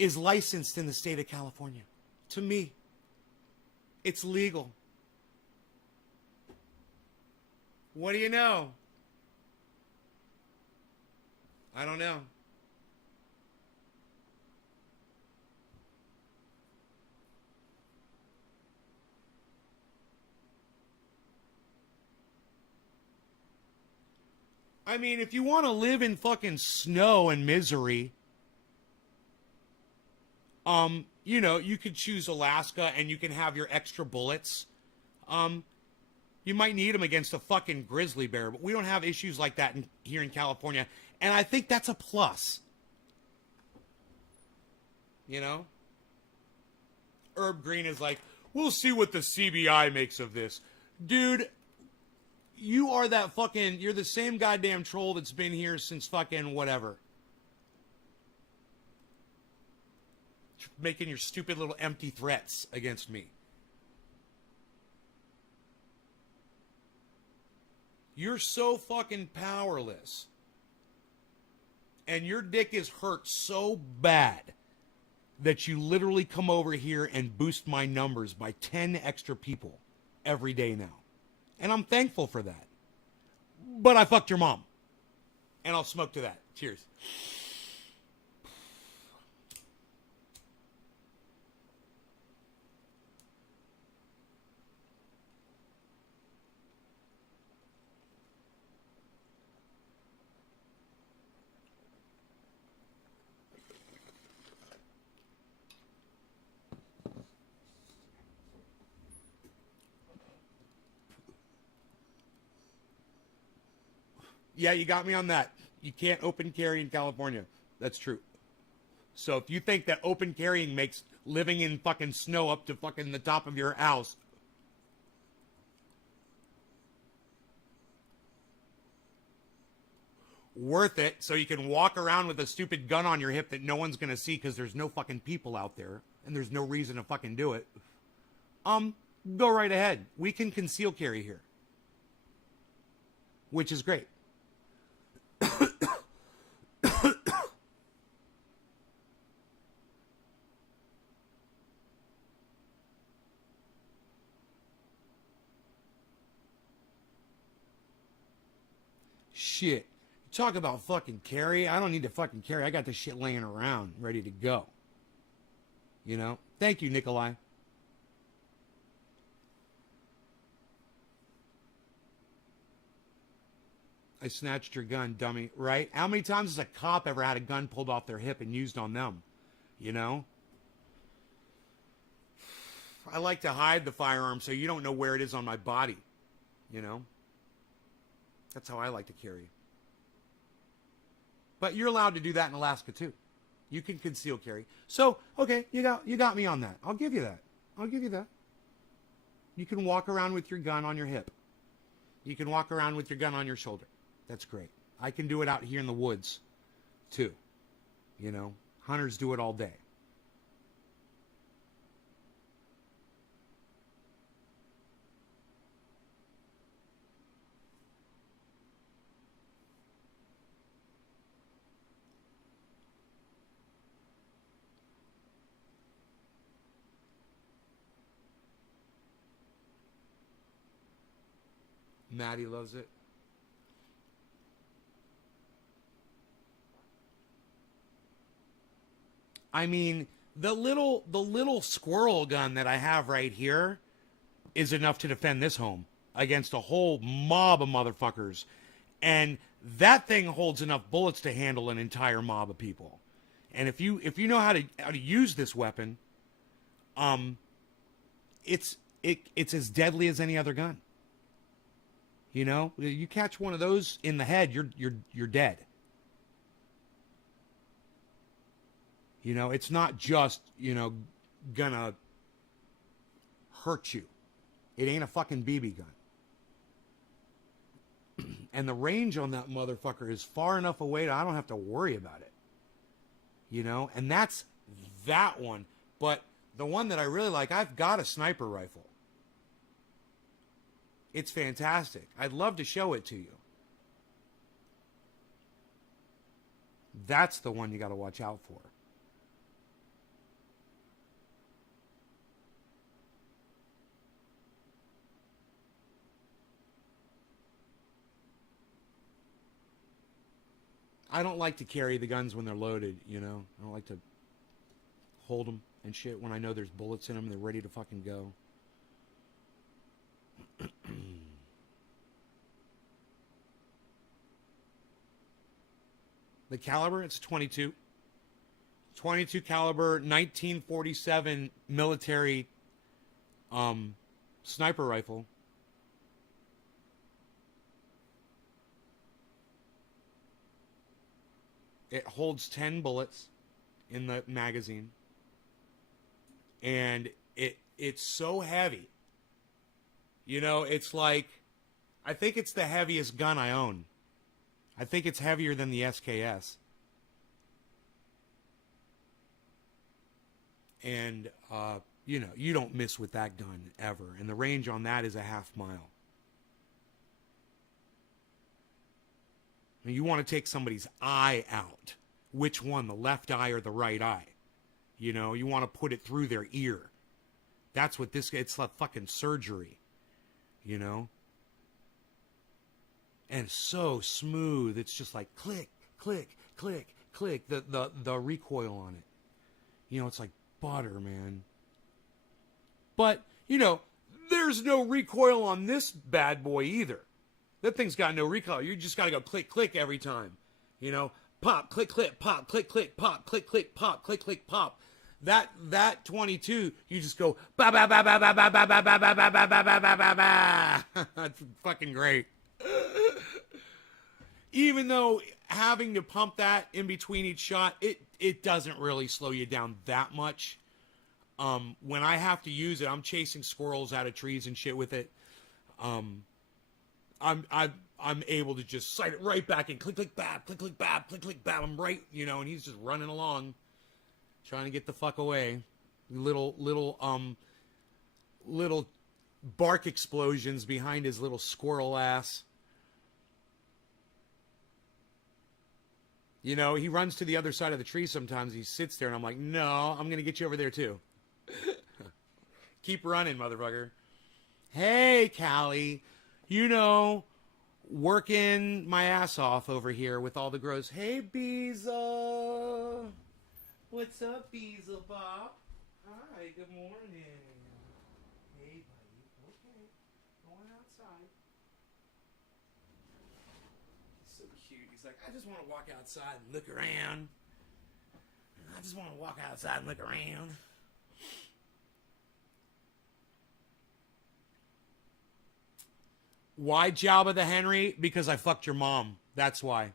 is licensed in the state of California. To me, it's legal. What do you know? I don't know. I mean, if you want to live in fucking snow and misery, you could choose Alaska and you can have your extra bullets. You might need them against a fucking grizzly bear, but we don't have issues like that here in California. And I think that's a plus. You know? Herb Green is like, we'll see what the CBI makes of this. Dude, you are that fucking, you're the same goddamn troll that's been here since fucking whatever. Making your stupid little empty threats against me. You're so fucking powerless. And your dick is hurt so bad that you literally come over here and boost my numbers by 10 extra people every day now. And I'm thankful for that. But I fucked your mom. And I'll smoke to that. Cheers. Yeah, you got me on that. You can't open carry in California. That's true. So if you think that open carrying makes living in fucking snow up to fucking the top of your house worth it so you can walk around with a stupid gun on your hip that no one's going to see because there's no fucking people out there and there's no reason to fucking do it, go right ahead. We can conceal carry here, which is great. Shit. Talk about fucking carry. I don't need to fucking carry. I got this shit laying around ready to go. You know? Thank you, Nikolai. I snatched your gun, dummy. Right? How many times has a cop ever had a gun pulled off their hip and used on them? You know? I like to hide the firearm so you don't know where it is on my body. You know? That's how I like to carry. But you're allowed to do that in Alaska too. You can conceal carry. So, okay, you got me on that. I'll give you that. I'll give you that. You can walk around with your gun on your hip. You can walk around with your gun on your shoulder. That's great. I can do it out here in the woods too. You know, hunters do it all day. Maddie loves it. I mean, the little squirrel gun that I have right here is enough to defend this home against a whole mob of motherfuckers. And that thing holds enough bullets to handle an entire mob of people. And if you know how to use this weapon, it's as deadly as any other gun. You know, you catch one of those in the head, you're dead. You know, it's not just, you know, gonna hurt you. It ain't a fucking BB gun. And the range on that motherfucker is far enough away that I don't have to worry about it. You know, and that's that one. But the one that I really like, I've got a sniper rifle. It's fantastic. I'd love to show it to you. That's the one you got to watch out for. I don't like to carry the guns when they're loaded, you know. I don't like to hold them and shit when I know there's bullets in them and they're ready to fucking go. The caliber, it's 22. 22 caliber, 1947 military sniper rifle. It holds 10 bullets in the magazine. And it's so heavy. You know, it's like, I think it's the heaviest gun I own. I think it's heavier than the SKS. And, you know, you don't miss with that gun ever. And the range on that is a half mile. I mean, you want to take somebody's eye out. Which one, the left eye or the right eye? You know, you want to put it through their ear. That's what this, it's like fucking surgery. You know? And it's so smooth. It's just like click, click, click, click. The recoil on it. You know, it's like butter, man. But, you know, there's no recoil on this bad boy either. That thing's got no recoil. You just got to go click, click every time. You know, pop, click, click, pop, click, click, pop, click, click, pop, click, click, pop. That 22, you just go ba ba ba ba ba ba ba ba ba ba ba ba ba ba ba ba. That's fucking great. Even though having to pump that in between each shot, it doesn't really slow you down that much. When I have to use it, I'm chasing squirrels out of trees and shit with it. I'm able to just sight it right back and click, click, bap, click, click, bap, click, click, bap. I'm right, you know, and he's just running along, trying to get the fuck away. Little bark explosions behind his little squirrel ass. You know, he runs to the other side of the tree sometimes. He sits there, and I'm like, no, I'm going to get you over there, too. Keep running, motherfucker. Hey, Callie. You know, working my ass off over here with all the grows. Hey, Beezel. What's up, Beezel Bob? Hi, good morning. Hey, buddy. Okay. Going outside. So cute. He's like, I just want to walk outside and look around. I just want to walk outside and look around. Why Jabba the Henry? Because I fucked your mom. That's why.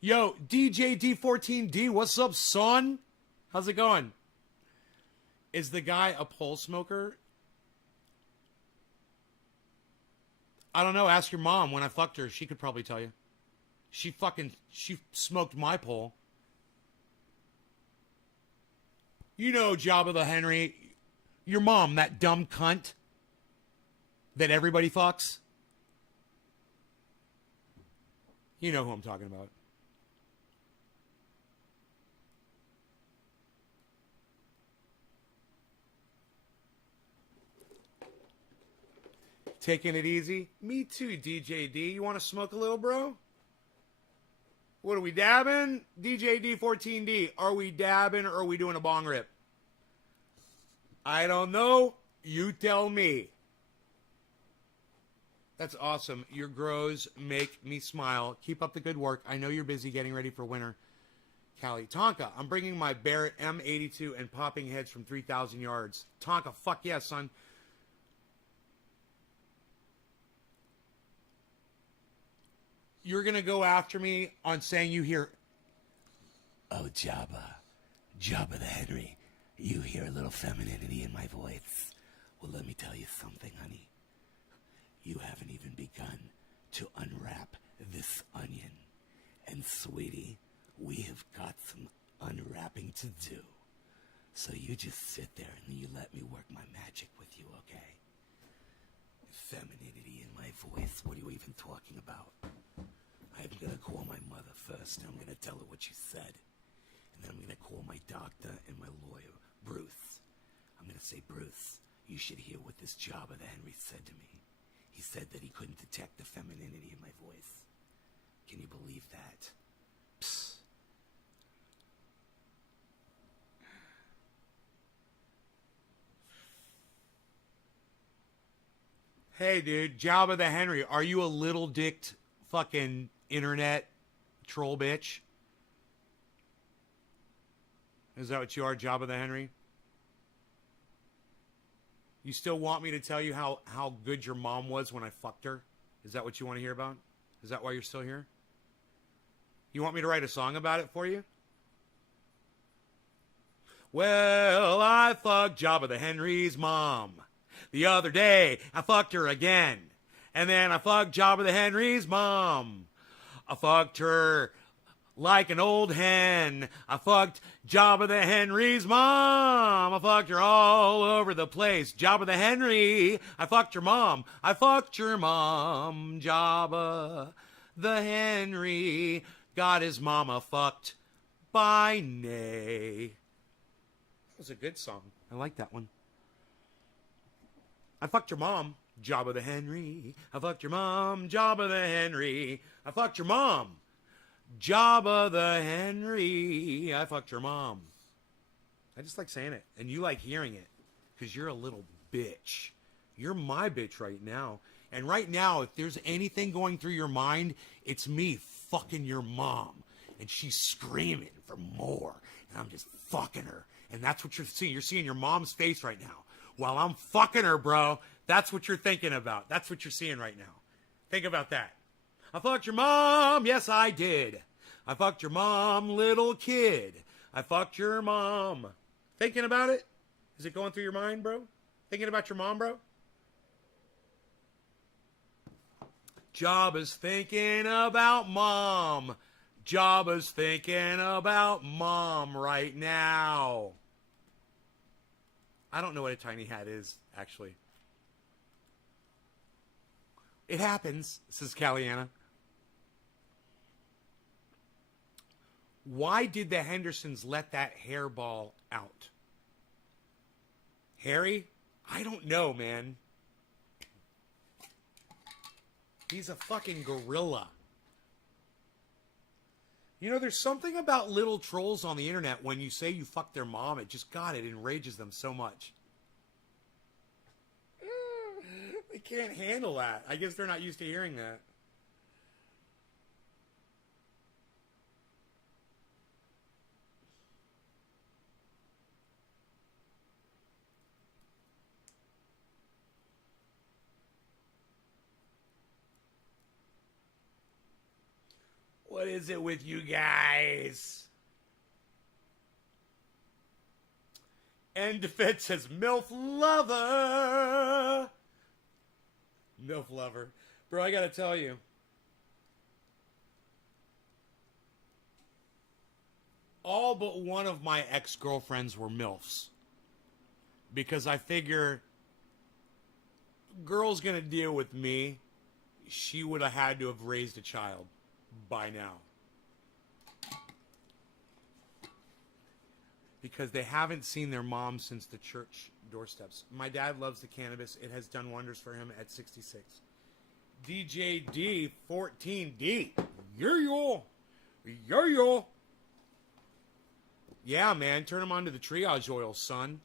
Yo, DJ D14D, what's up, son? How's it going? Is the guy a pole smoker? I don't know. Ask your mom. When I fucked her, she could probably tell you. She smoked my pole. You know Jabba the Henry. Your mom, that dumb cunt that everybody fucks. You know who I'm talking about. Taking it easy? Me too, DJ D. You want to smoke a little, bro? What are we dabbing? DJ D14D. Are we dabbing or are we doing a bong rip? I don't know. You tell me. That's awesome. Your grows make me smile. Keep up the good work. I know you're busy getting ready for winter. Callie. Tonka, I'm bringing my Barrett M82 and popping heads from 3,000 yards. Tonka, fuck yeah, son. You're going to go after me on saying you hear, oh, Jabba the Henry, you hear a little femininity in my voice. Well, let me tell you something, honey. You haven't even begun to unwrap this onion. And, sweetie, we have got some unwrapping to do. So you just sit there and you let me work my magic with you, okay? Femininity in my voice? What are you even talking about? I'm going to call my mother first, and I'm going to tell her what you said. And then I'm going to call my doctor and my lawyer, Bruce. I'm going to say, Bruce, you should hear what this Jabba the Henry said to me. He said that he couldn't detect the femininity in my voice. Can you believe that? Psst. Hey, dude, Jabba the Henry, are you a little dicked fucking internet troll bitch? Is that what you are, Jabba the Henry? You still want me to tell you how good your mom was when I fucked her? Is that what you want to hear about? Is that why you're still here? You want me to write a song about it for you? Well, I fucked Jabba the Henry's mom. The other day, I fucked her again. And then I fucked Jabba the Henry's mom. I fucked her like an old hen. I fucked Jabba the Henry's mom. I fucked her all over the place. Jabba the Henry, I fucked your mom. I fucked your mom. Jabba the Henry got his mama fucked by Nay. That was a good song. I like that one. I fucked your mom, Jabba the Henry. I fucked your mom, Jabba the Henry. I fucked your mom, Jabba the Henry. I fucked your mom. I just like saying it, and you like hearing it, because you're a little bitch. You're my bitch right now. And right now, if there's anything going through your mind, it's me fucking your mom. And she's screaming for more. And I'm just fucking her. And that's what you're seeing. You're seeing your mom's face right now. While I'm fucking her, bro, that's what you're thinking about. That's what you're seeing right now. Think about that. I fucked your mom. Yes, I did. I fucked your mom, little kid. I fucked your mom. Thinking about it? Is it going through your mind, bro? Thinking about your mom, bro? Jabba's thinking about mom. Jabba's thinking about mom right now. I don't know what a tiny hat is, actually. It happens, says Caliana. Why did the Hendersons let that hairball out? Harry? I don't know, man. He's a fucking gorilla. You know, there's something about little trolls on the internet when you say you fucked their mom. It just, God, it enrages them so much. They can't handle that. I guess they're not used to hearing that. What is it with you guys? And Defense says, MILF lover. MILF lover. Bro, I gotta tell you. All but one of my ex-girlfriends were MILFs. Because I figure, girl's gonna deal with me. She would have had to have raised a child by now. Because they haven't seen their mom since the church doorsteps. My dad loves the cannabis. It has done wonders for him at 66. DJD 14D. Yo. Yeah, man. Turn him on to the triage oil, son.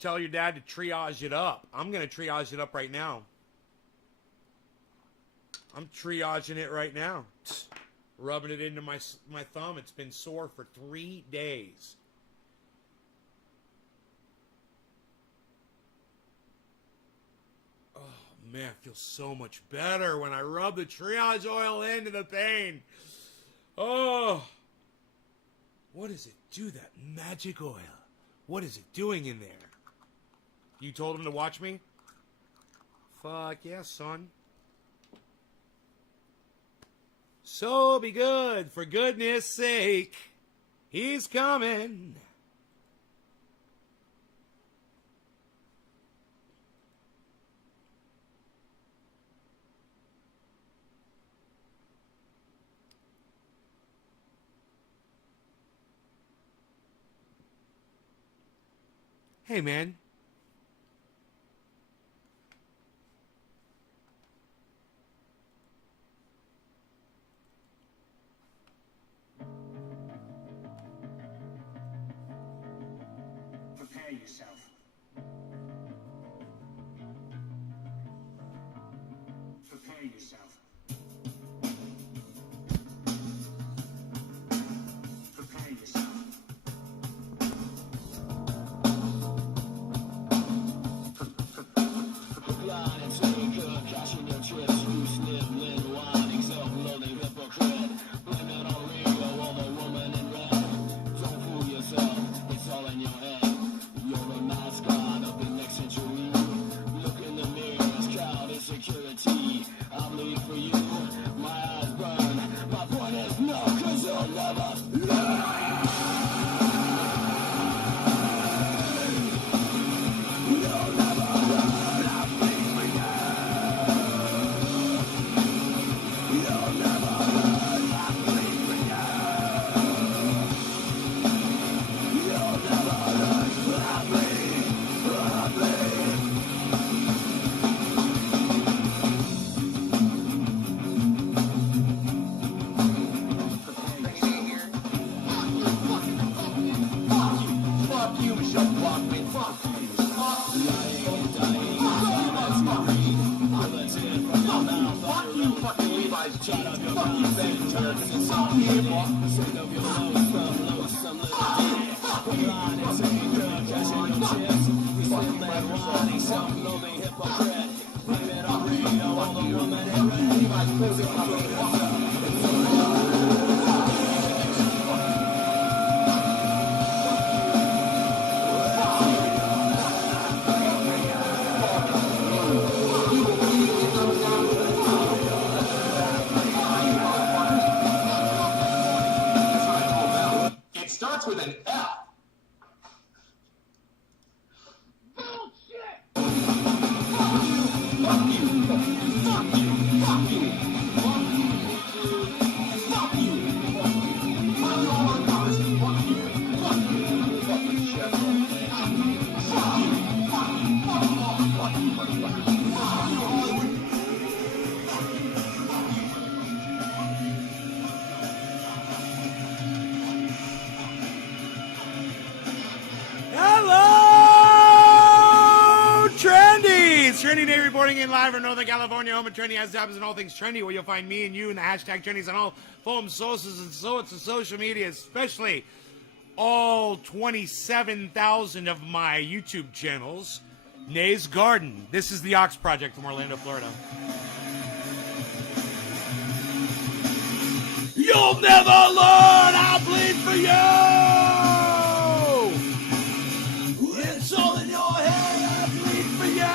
Tell your dad to triage it up. I'm going to triage it up right now. I'm triaging it right now. Rubbing it into my thumb. It's been sore for 3 days. Oh, man, it feels so much better when I rub the triage oil into the pain. Oh. What does it do, that magic oil? What is it doing in there? You told him to watch me? Fuck yeah, son. So be good, for goodness sake. He's coming. Hey, man. Prepare yourself. Prepare yourself. Prepare yourself. Cashing your chips, you sniffling, wine, example, loading hypocrite. When Fuck you, Michelle. Fuck me. Fuck you. Fuck you. Fuck you, fucking Levi's jeans. Fuck you, Ben Jerkins. Fuck you, fuck It starts with an F. Hello, Trendies! Trendy Day reporting in live from Northern California. Home of Trendy has jobs and all things trendy, where you'll find me and you in the hashtag Trendies on all forum sources and sorts of social media, especially all 27,000 of my YouTube channels. Nay's Garden. This is the Ox Project from Orlando, Florida. You'll never learn! I'll bleed for you! It's all in your head, I'll bleed for you!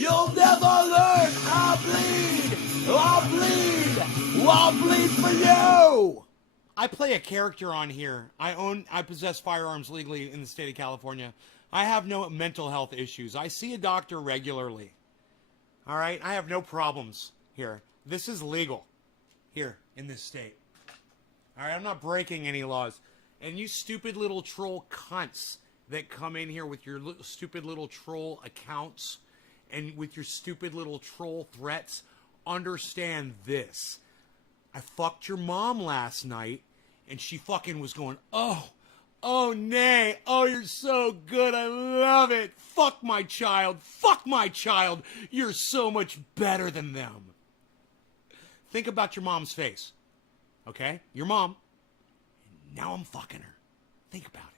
You'll never learn! I'll bleed! I'll bleed! I'll bleed for you! I play a character on here. I possess firearms legally in the state of California. I have no mental health issues. I see a doctor regularly. All right? I have no problems here. This is legal here in this state. All right? I'm not breaking any laws. And you stupid little troll cunts that come in here with your stupid little troll accounts and with your stupid little troll threats, understand this. I fucked your mom last night, and she fucking was going, oh, Nay, oh, you're so good, I love it. Fuck my child, you're so much better than them. Think about your mom's face, okay? Your mom, and now I'm fucking her. Think about it.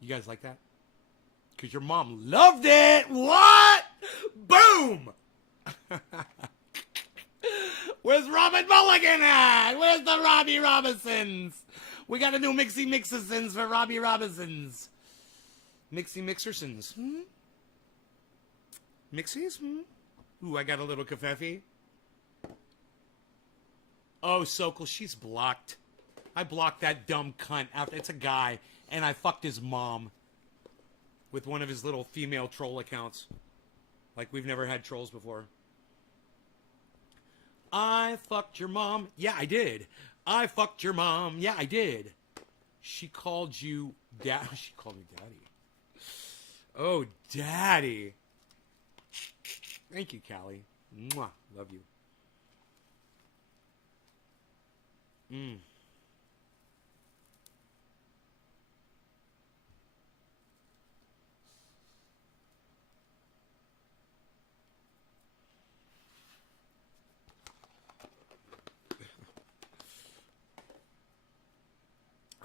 You guys like that? Because your mom loved it. What? Boom! Where's Robert Mulligan at? Where's the Robbie Robinsons? We got to do Mixie Mixersons for Robbie Robinsons. Mixie Mixersons. Mixies? Ooh, I got a little kafefe. Oh, Sokol, she's blocked. I blocked that dumb cunt after. It's a guy, and I fucked his mom with one of his little female troll accounts. Like we've never had trolls before. I fucked your mom. Yeah, I did. I fucked your mom. Yeah, I did. She called you dad. She called me daddy. Oh, daddy. Thank you, Callie. Mwah. Love you.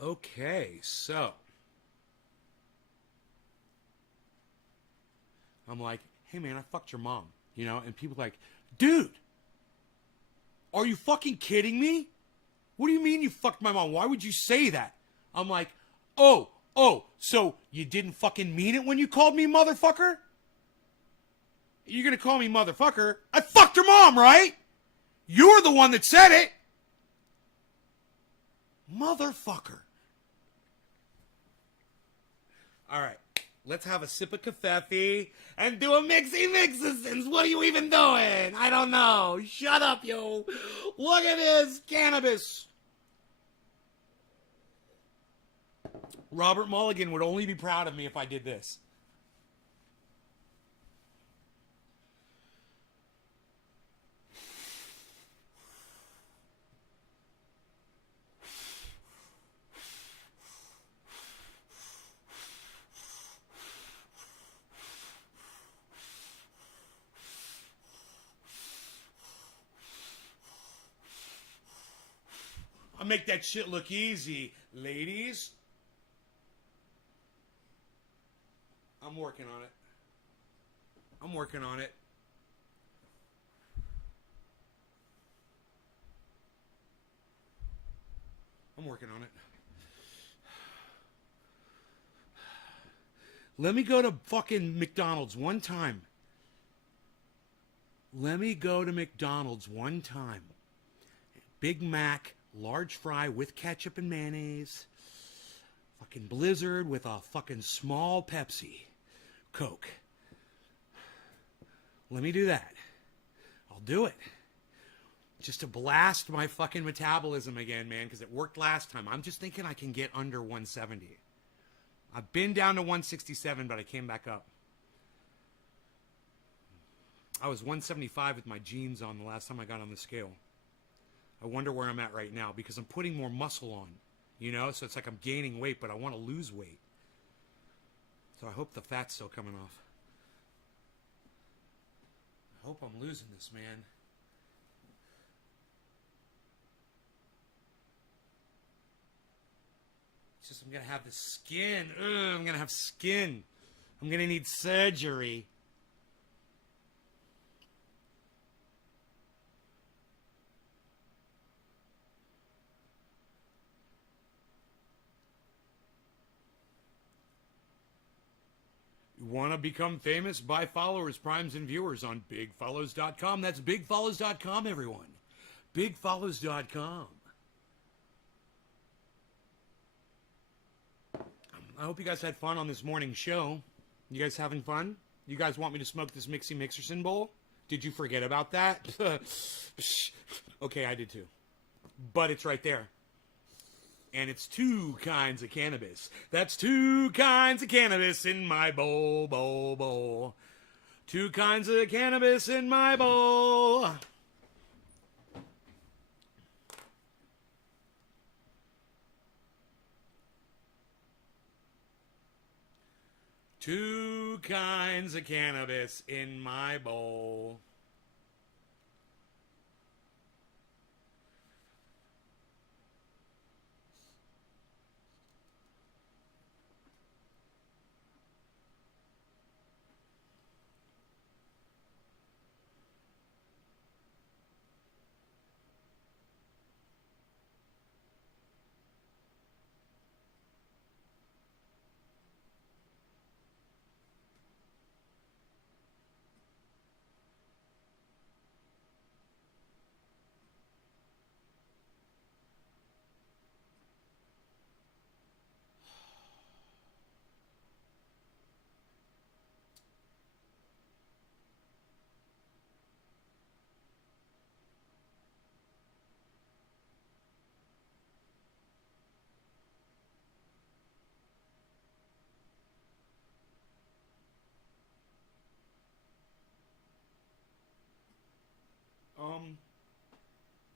Okay, so I'm like, hey man, I fucked your mom, you know, and people are like, dude, are you fucking kidding me? What do you mean you fucked my mom? Why would you say that? I'm like, oh, so you didn't fucking mean it when you called me motherfucker? You're gonna call me motherfucker? I fucked your mom, right? You're the one that said it. Motherfucker. All right, let's have a sip of kafefe and do a mixy mixes. What are you even doing? I don't know. Shut up, yo. Look at this cannabis. Robert Mulligan would only be proud of me if I did this. I'll make that shit look easy, ladies. I'm working on it. I'm working on it. I'm working on it. Let me go to fucking McDonald's one time. Let me go to McDonald's one time. Big Mac, large fry with ketchup and mayonnaise. Fucking Blizzard with a fucking small Pepsi. Coke. Let me do that. I'll do it. Just to blast my fucking metabolism again, man, because it worked last time. I'm just thinking I can get under 170. I've been down to 167, but I came back up. I was 175 with my jeans on the last time I got on the scale. I wonder where I'm at right now because I'm putting more muscle on, you know? So it's like I'm gaining weight, but I want to lose weight. So I hope the fat's still coming off. I hope I'm losing this, man. It's just I'm going to have the skin. Ugh, I'm going to have skin. I'm going to need surgery. You want to become famous? Buy followers, primes, and viewers on bigfollows.com. That's bigfollows.com, everyone. Bigfollows.com. I hope you guys had fun on this morning show. You guys having fun? You guys want me to smoke this Mixie Mixerson bowl? Did you forget about that? Okay, I did too. But it's right there. And it's 2 kinds of cannabis. That's 2 kinds of cannabis in my bowl, bowl, bowl. 2 kinds of cannabis in my bowl. Two kinds of cannabis in my bowl.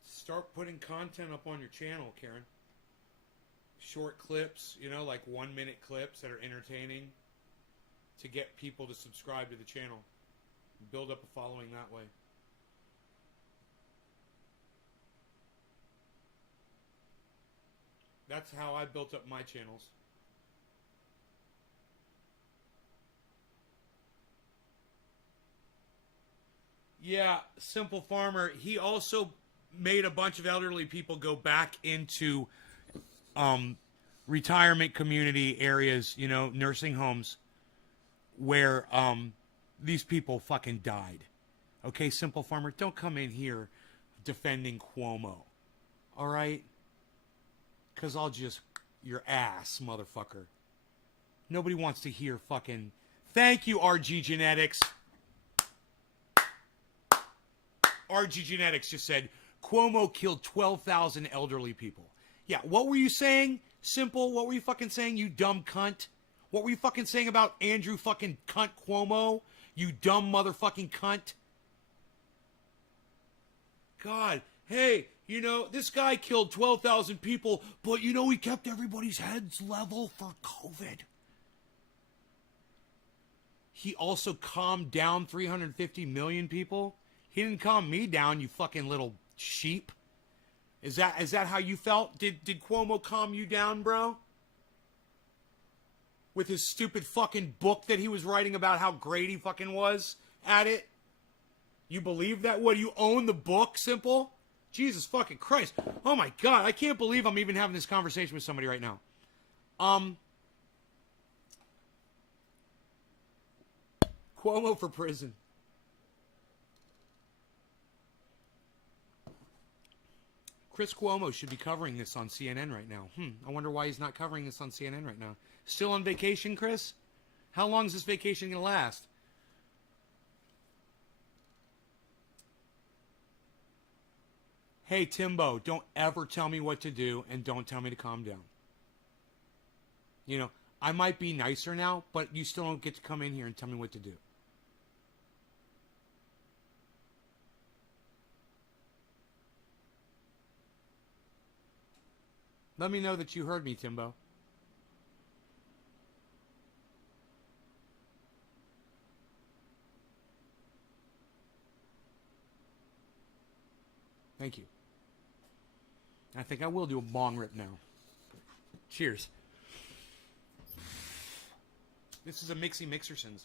Start putting content up on your channel, Karen. Short clips, you know, like 1-minute clips that are entertaining to get people to subscribe to the channel. Build up a following that way. That's how I built up my channels. Yeah, Simple Farmer, he also made a bunch of elderly people go back into retirement community areas, you know, nursing homes where these people fucking died. Okay, Simple Farmer, don't come in here defending Cuomo. All right? Because I'll just... your ass, motherfucker. Nobody wants to hear fucking... Thank you, RG Genetics. RG Genetics just said, Cuomo killed 12,000 elderly people. Yeah, what were you saying? Simple, what were you fucking saying, you dumb cunt? What were you fucking saying about Andrew fucking cunt Cuomo? You dumb motherfucking cunt? God, hey, you know, this guy killed 12,000 people, but you know he kept everybody's heads level for COVID. He also calmed down 350 million people. He didn't calm me down, you fucking little sheep. Is that how you felt? Did Cuomo calm you down, bro? With his stupid fucking book that he was writing about how great he fucking was at it? You believe that? What, you own the book, Simple? Jesus fucking Christ. Oh my God, I can't believe I'm even having this conversation with somebody right now. Cuomo for prison. Chris Cuomo should be covering this on CNN right now. I wonder why he's not covering this on CNN right now. Still on vacation, Chris? How long is this vacation going to last? Hey, Timbo, don't ever tell me what to do and don't tell me to calm down. You know, I might be nicer now, but you still don't get to come in here and tell me what to do. Let me know that you heard me, Timbo. Thank you. I think I will do a bong rip now. Cheers. This is a Mixie Mixersons.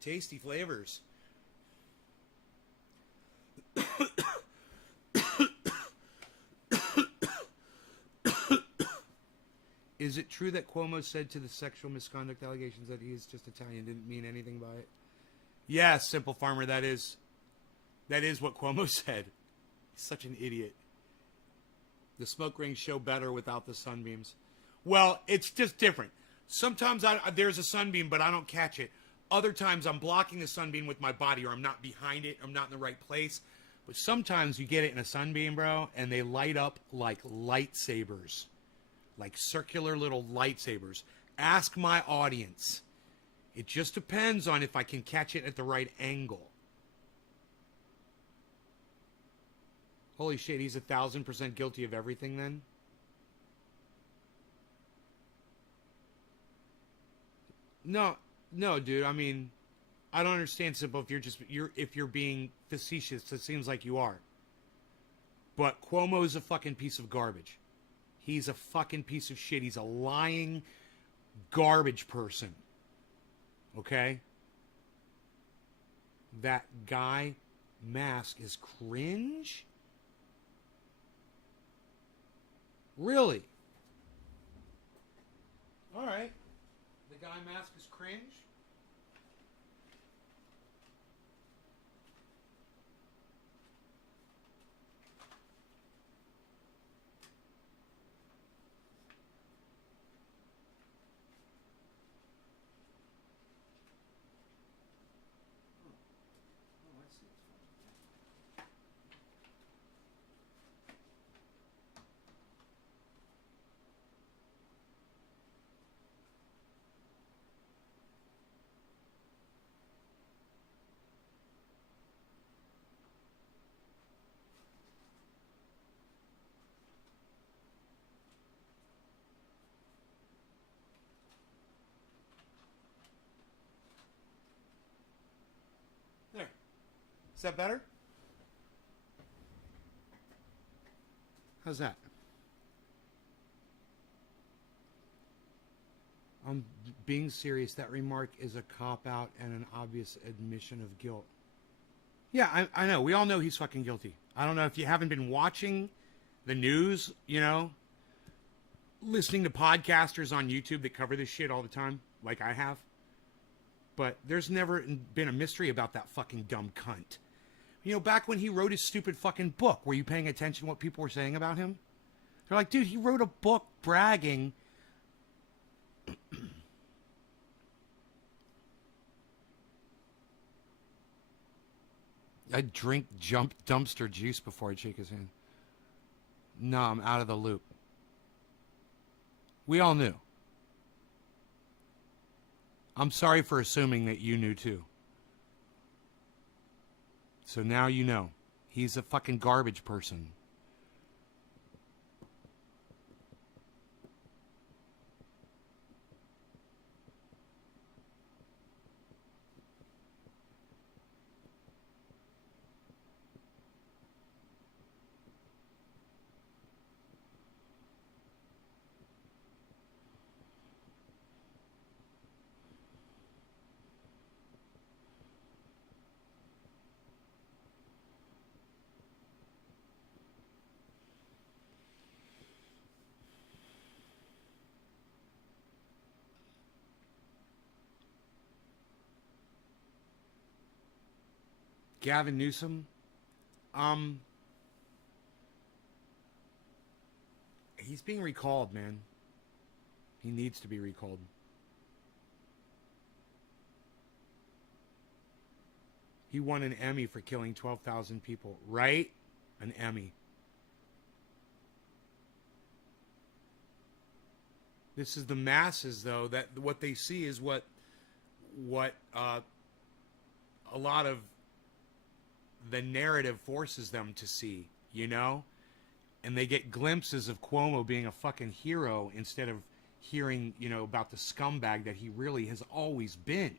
Tasty flavors. Is it true that Cuomo said to the sexual misconduct allegations that he is just Italian, didn't mean anything by it? Yes, Simple Farmer, that is what Cuomo said. He's such an idiot. The smoke rings show better without the sunbeams. Well, it's just different. Sometimes there's a sunbeam, but I don't catch it. Other times I'm blocking the sunbeam with my body, or I'm not behind it, I'm not in the right place. But sometimes you get it in a sunbeam, bro, and they light up like lightsabers. Like circular little lightsabers. Ask my audience. It just depends on if I can catch it at the right angle. Holy shit, he's 1,000% guilty of everything then? No, dude. I mean, I don't understand, Simple. If you're being facetious, it seems like you are. But Cuomo's a fucking piece of garbage. He's a fucking piece of shit. He's a lying garbage person. Okay? That guy mask is cringe? Really? All right. The guy mask is cringe? There. Is that better? How's that? I'm being serious. That remark is a cop-out and an obvious admission of guilt. Yeah, I know. We all know he's fucking guilty. I don't know if you haven't been watching the news, you know, listening to podcasters on YouTube that cover this shit all the time, like I have. But there's never been a mystery about that fucking dumb cunt. You know, back when he wrote his stupid fucking book, were you paying attention to what people were saying about him? They're like, dude, he wrote a book bragging. I'd drink dumpster juice before I'd shake his hand. No, I'm out of the loop. We all knew. I'm sorry for assuming that you knew too. So now you know. He's a fucking garbage person. Gavin Newsom, he's being recalled, man. He needs to be recalled. He won an Emmy for killing 12,000 people, right? An Emmy. This is the masses, though, that what they see is what a lot of the narrative forces them to see, you know? And they get glimpses of Cuomo being a fucking hero instead of hearing, you know, about the scumbag that he really has always been.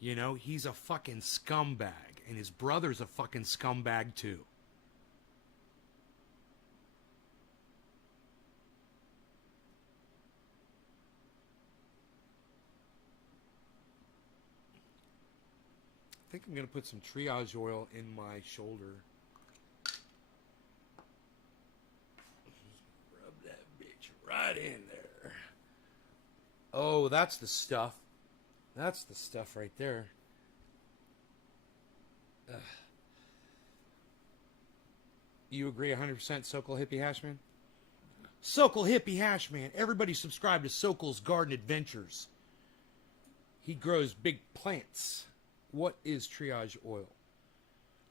You know, he's a fucking scumbag, and his brother's a fucking scumbag too. I think I'm going to put some triage oil in my shoulder. Rub that bitch right in there. Oh, that's the stuff. That's the stuff right there. Ugh. You agree 100% Sokol Hippie Hashman? Sokol Hippie Hashman. Everybody subscribe to Sokol's Garden Adventures. He grows big plants. What is triage oil?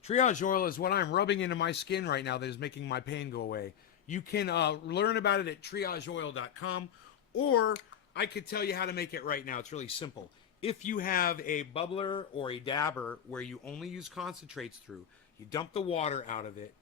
Triage oil is what I'm rubbing into my skin right now that is making my pain go away. You can learn about it at triageoil.com, or I could tell you how to make it right now. It's really simple. If you have a bubbler or a dabber where you only use concentrates through, you dump the water out of it,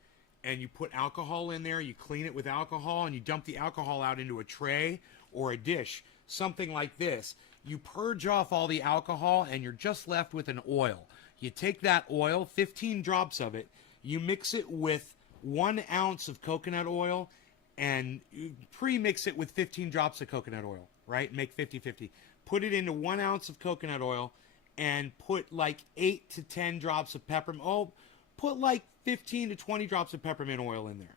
and you put alcohol in there, you clean it with alcohol, and you dump the alcohol out into a tray or a dish, something like this. You purge off all the alcohol, and you're just left with an oil. You take that oil, 15 drops of it, you mix it with 1 ounce of coconut oil, and you pre-mix it with 15 drops of coconut oil, right? Make 50-50. Put it into 1 ounce of coconut oil, and put like 8 to 10 drops of peppermint. Oh, put like 15 to 20 drops of peppermint oil in there.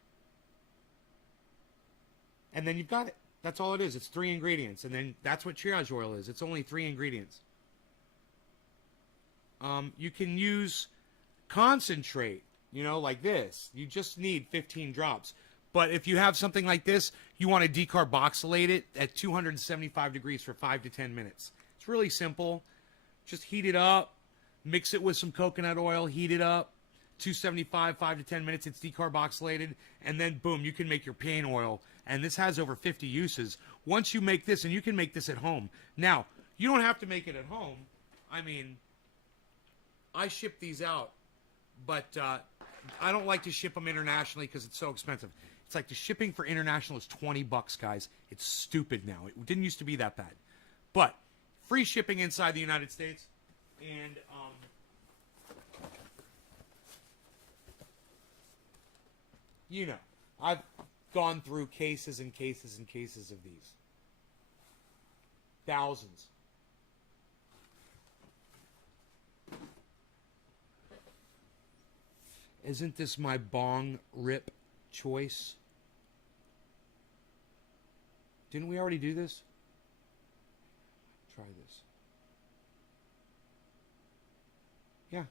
And then you've got it. That's all it is. It's 3 ingredients. And then that's what triage oil is. It's only 3 ingredients. You can use concentrate, you know, like this. You just need 15 drops. But if you have something like this, you want to decarboxylate it at 275 degrees for 5 to 10 minutes. It's really simple. Just heat it up, mix it with some coconut oil, heat it up, 275, 5 to 10 minutes, it's decarboxylated, and then boom, you can make your pain oil. And this has over 50 uses. Once you make this, and you can make this at home. Now, you don't have to make it at home. I mean, I ship these out, but I don't like to ship them internationally because it's so expensive. It's like the shipping for international is $20, guys. It's stupid now. It didn't used to be that bad. But free shipping inside the United States. And you know, I've gone through cases and cases and cases of these. Thousands. Isn't this my bong rip choice? Didn't we already do this? Try this. Yeah,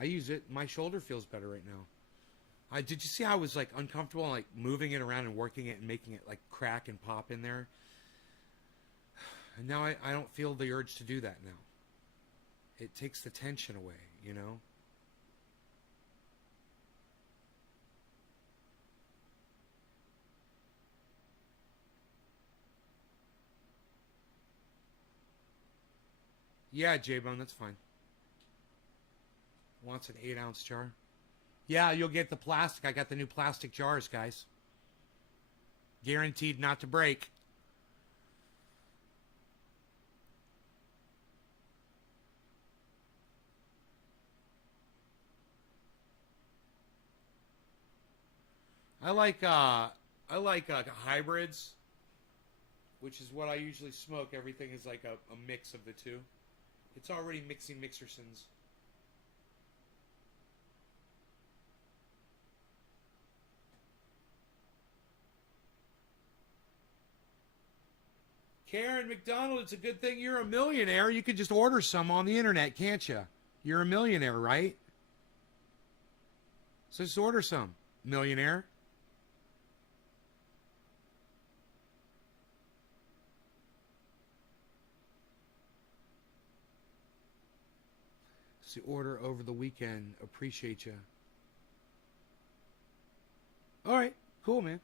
I use it. My shoulder feels better right now. Did you see how I was like uncomfortable, like moving it around and working it and making it like crack and pop in there? And now I don't feel the urge to do that now. It takes the tension away, you know? Yeah, J-Bone, that's fine. Wants an 8-ounce jar. Yeah, you'll get the plastic. I got the new plastic jars, guys. Guaranteed not to break. I like hybrids, which is what I usually smoke. Everything is like a mix of the two. It's already mixing Mixersons. Karen McDonald, it's a good thing you're a millionaire. You could just order some on the internet, can't you? You're a millionaire, right? So just order some, millionaire. See, order over the weekend. Appreciate you. All right, cool, man.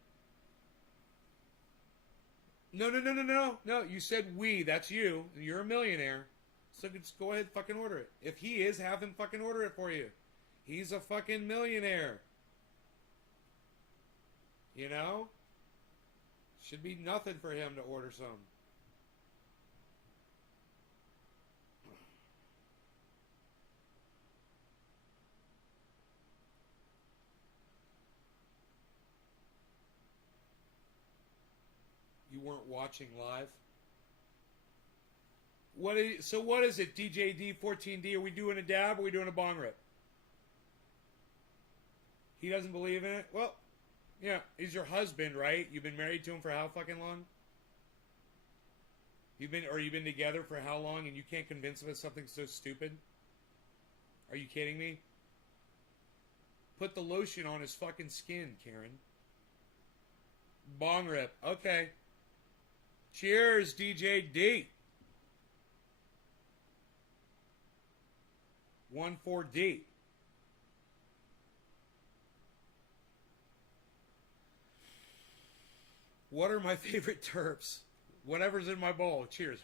No. You said we. That's you. You're a millionaire. So just go ahead and fucking order it. If he is, have him fucking order it for you. He's a fucking millionaire. You know? Should be nothing for him to order some. You weren't watching live? What is it, DJD 14D? Are we doing a dab or are we doing a bong rip? He doesn't believe in it? Well, yeah, he's your husband, right? You've been married to him for how fucking long? You've been together for how long and you can't convince him of something so stupid? Are you kidding me? Put the lotion on his fucking skin, Karen. Bong rip. Okay. Cheers, DJ D. 14D. What are my favorite terps? Whatever's in my bowl. Cheers.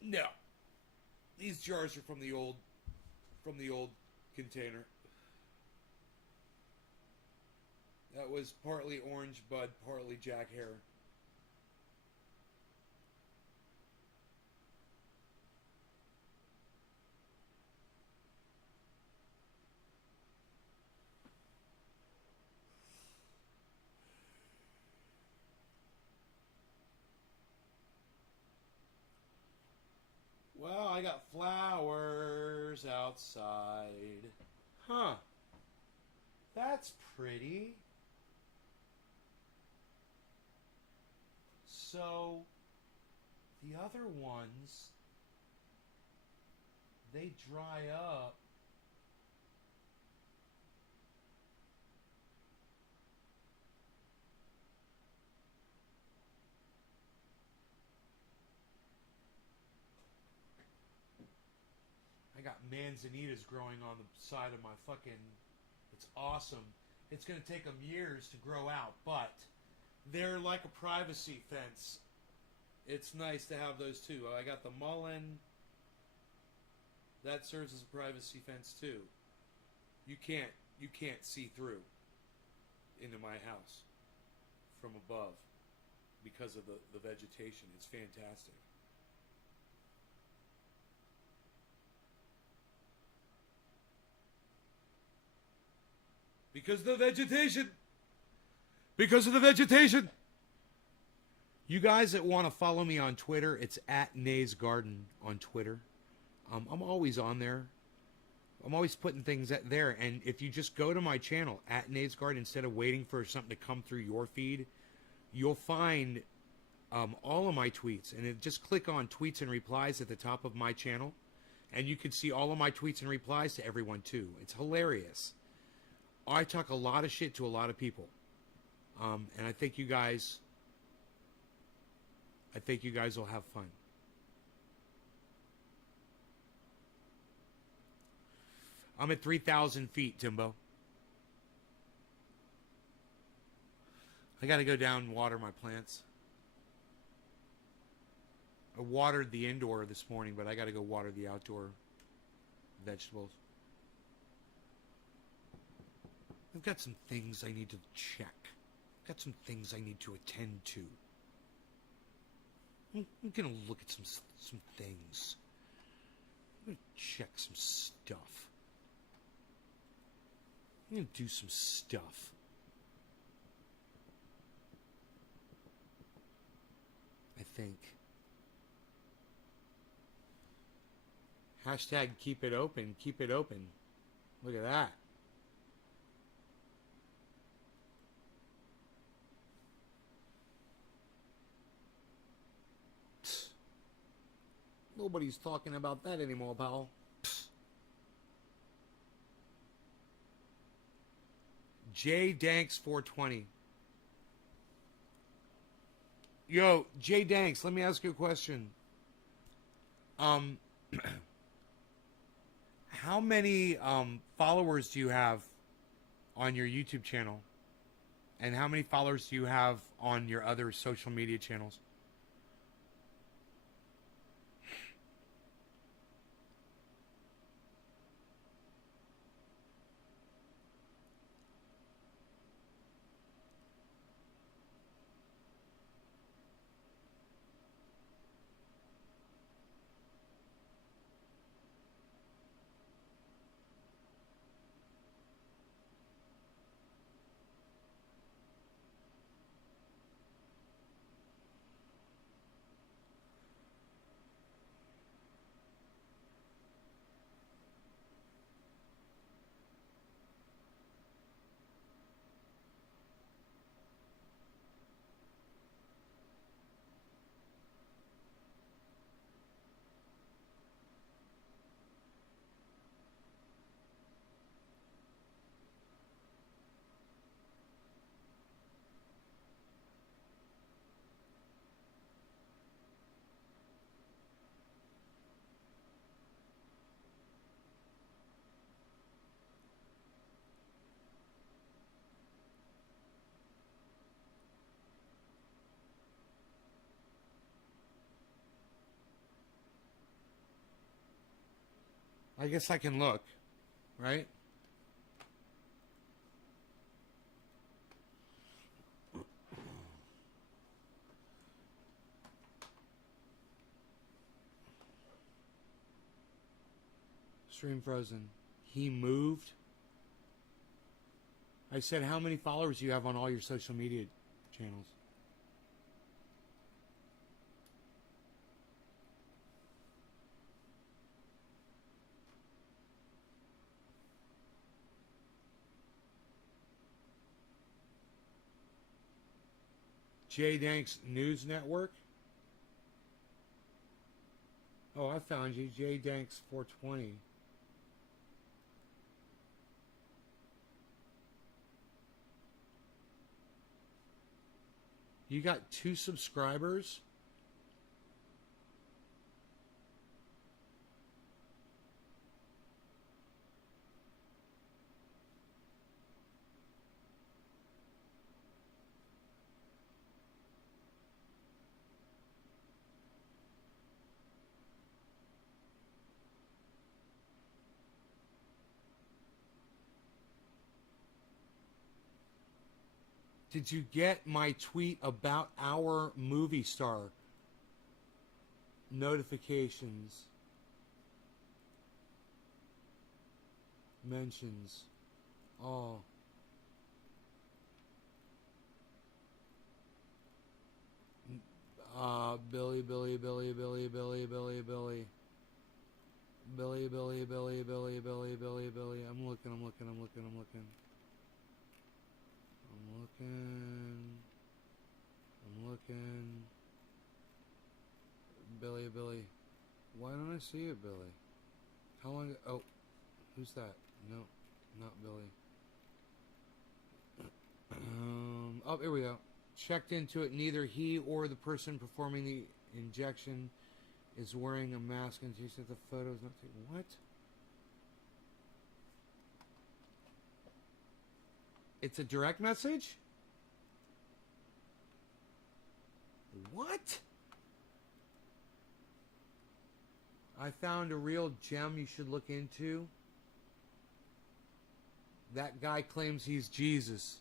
No. These jars are from the old container. That was partly orange bud, partly Jack Hare. Well, I got flowers outside. Huh. That's pretty. So, the other ones, they dry up. I got manzanitas growing on the side of my fucking... It's awesome. It's going to take them years to grow out, but they're like a privacy fence. It's nice to have those too. I got the mullein. That serves as a privacy fence too. You can't see through into my house. from above because of the vegetation. It's fantastic. Because of the vegetation. Because of the vegetation. You guys that want to follow me on Twitter, it's at Nay's Garden on Twitter. I'm always on there. I'm always putting things there. And if you just go to my channel, at Nay's Garden, instead of waiting for something to come through your feed, you'll find all of my tweets. And just click on tweets and replies at the top of my channel. And you can see all of my tweets and replies to everyone, too. It's hilarious. I talk a lot of shit to a lot of people. And I think you guys will have fun. I'm at 3,000 feet, Timbo. I got to go down and water my plants. I watered the indoor this morning, but I got to go water the outdoor vegetables. I've got some things I need to check. I've got some things I need to attend to. I'm going to look at some things. I'm going to check some stuff. I'm going to do some stuff. I think. Hashtag keep it open. Keep it open. Look at that. Nobody's talking about that anymore, pal. J Danks 420. Yo, J Danks, let me ask you a question. How many followers do you have on your YouTube channel? And how many followers do you have on your other social media channels? I guess I can look, right? Stream frozen. He moved. I said, how many followers do you have on all your social media channels? J Danks News Network. Oh, I found you. J Danks 420. You got 2 subscribers? Did you get my tweet about our movie star? Notifications. Mentions. Oh. Billy. Billy. I'm looking. Billy. Why don't I see it, Billy? How long? Oh, who's that? No, not Billy. Oh, here we go. Checked into it. Neither he or the person performing the injection is wearing a mask, and he said the photo is not taken. What? It's a direct message? What? I found a real gem you should look into. That guy claims he's Jesus.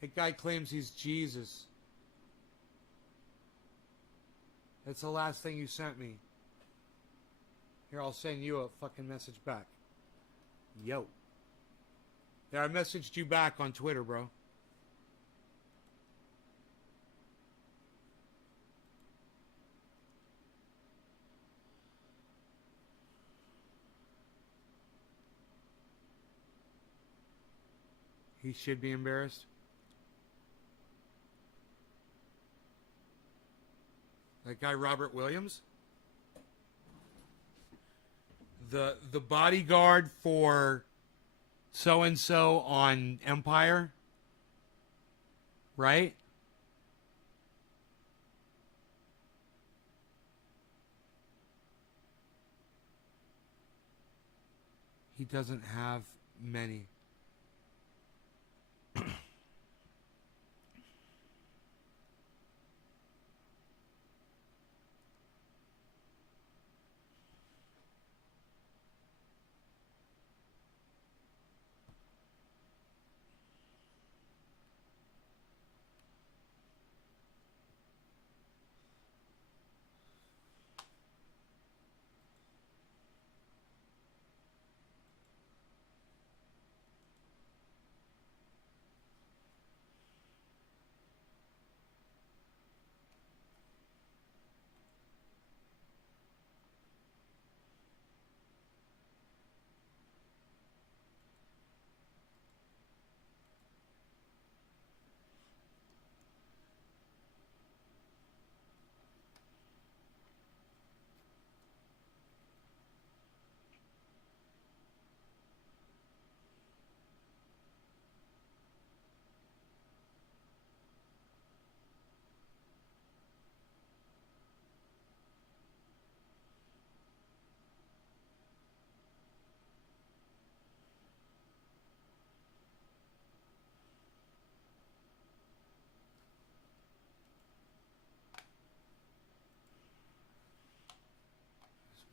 That guy claims he's Jesus. That's the last thing you sent me. Here, I'll send you a fucking message back. Yo. Yeah, I messaged you back on Twitter, bro. He should be embarrassed. That guy Robert Williams? The bodyguard for so-and-so on Empire? Right? He doesn't have many.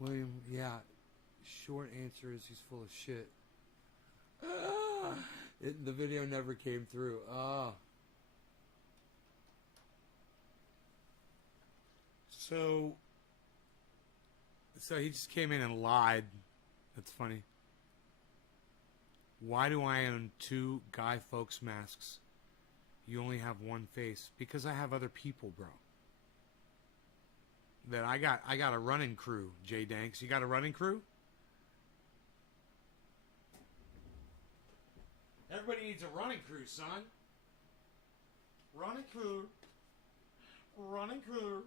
William, yeah. Short answer is he's full of shit. The video never came through. So he just came in and lied. That's funny. Why do I own 2 Guy Fawkes masks? You only have one face. Because I have other people, bro. That I got a running crew, Jay Danks. You got a running crew? Everybody needs a running crew, son. Running crew. Running crew.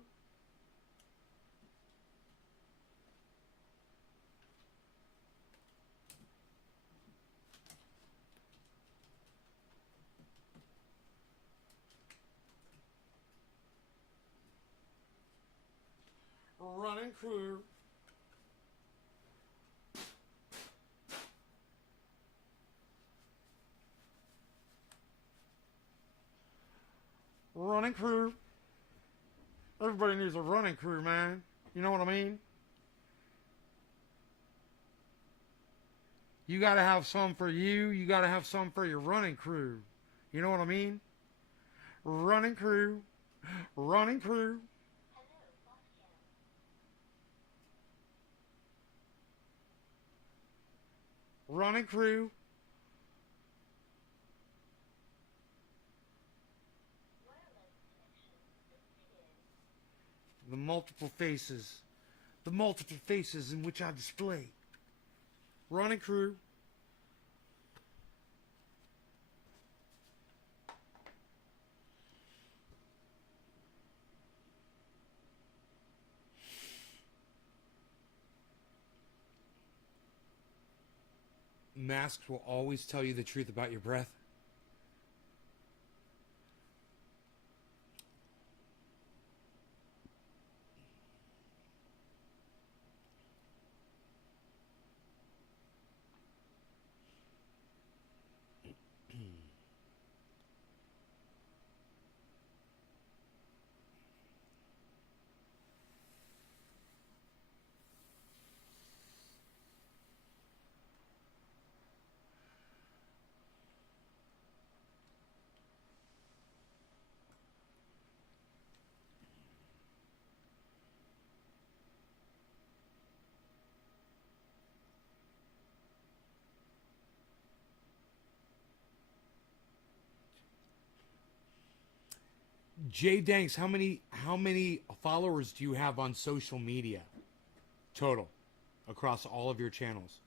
Running crew. Running crew. Everybody needs a running crew, man. You know what I mean? You got to have some for you. You got to have some for your running crew. You know what I mean? Running crew. Running crew. Running crew. The multiple faces. The multiple faces in which I display. Running crew. Masks will always tell you the truth about your breath. Jay Danks, how many followers do you have on social media total across all of your channels?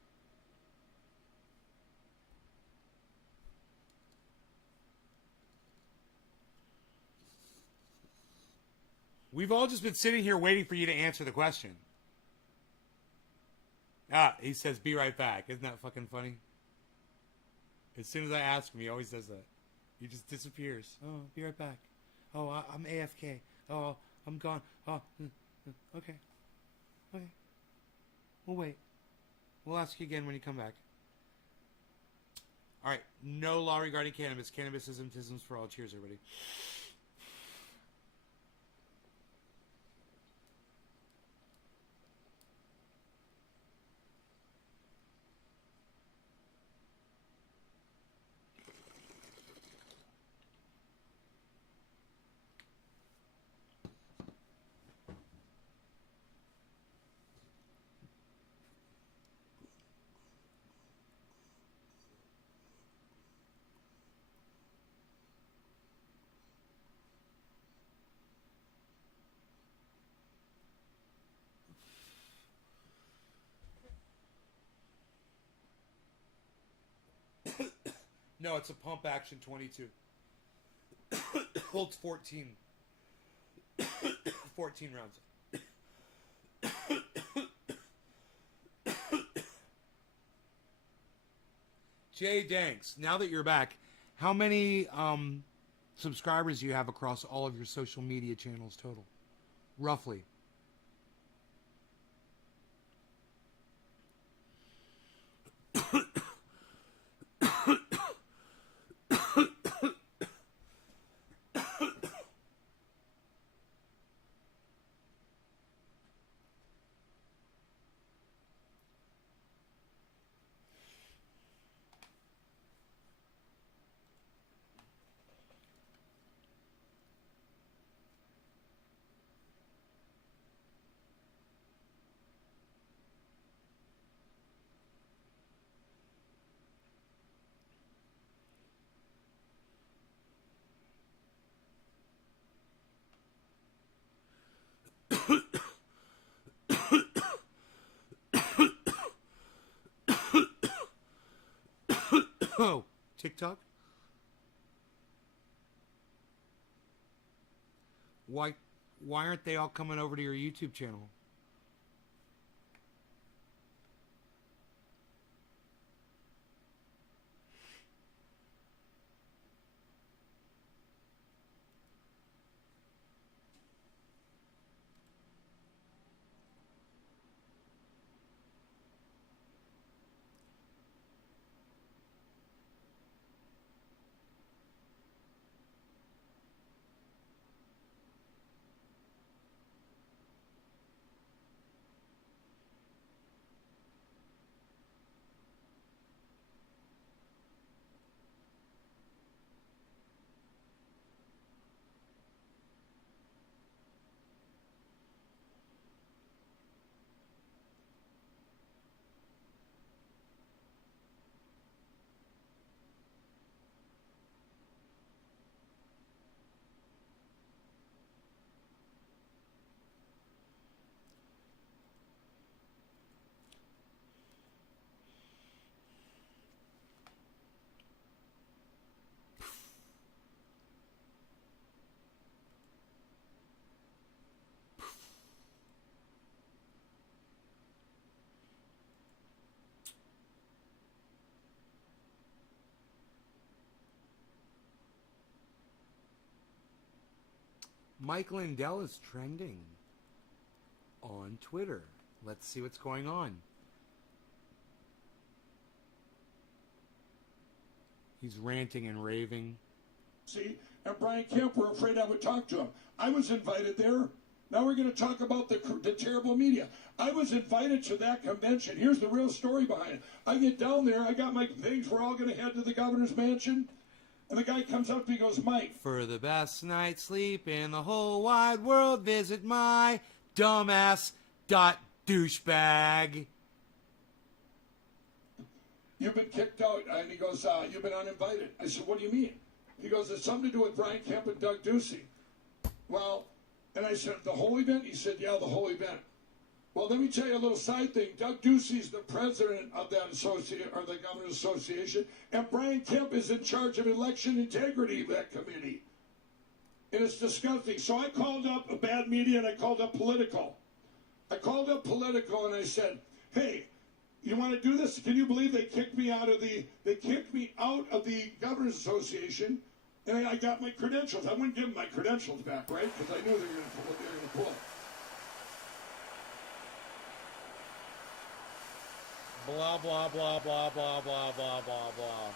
We've all just been sitting here waiting for you to answer the question. Ah, he says, be right back. Isn't that fucking funny? As soon as I ask him, he always does that. He just disappears. Oh, be right back. Oh, I'm AFK. Oh, I'm gone. Oh, okay. Okay. We'll wait. We'll ask you again when you come back. All right. No law regarding cannabis. Cannabisism, tisms for all. Cheers, everybody. No, it's a pump action 22. Holds 14. 14 rounds. Jay Danks, now that you're back, how many subscribers do you have across all of your social media channels total? Roughly. Oh, TikTok? Why aren't they all coming over to your YouTube channel? Mike Lindell is trending on Twitter. Let's see what's going on. He's ranting and raving. See, and Brian Kemp were afraid I would talk to him. I was invited there. Now we're going to talk about the terrible media. I was invited to that convention. Here's the real story behind it. I get down there. I got my things. We're all going to head to the governor's mansion. And the guy comes up to me and goes, Mike. For the best night's sleep in the whole wide world, visit my dumbass.douchebag. You've been kicked out. And he goes, you've been uninvited. I said, what do you mean? He goes, it's something to do with Brian Kemp and Doug Ducey. Well, and I said, the whole event? He said, yeah, the whole event. Well, let me tell you a little side thing. Doug Ducey's the president of that association, or the Governor's Association, and Brian Kemp is in charge of election integrity of that committee. And it's disgusting. So I called up a bad media and I called up Political. I called up Political and I said, hey, you want to do this? Can you believe they kicked me out of the Governor's Association, and I got my credentials. I wouldn't give them my credentials back, right? Because I knew they were going to pull what they were going to pull. Blah, blah, blah, blah, blah, blah, blah, blah, blah.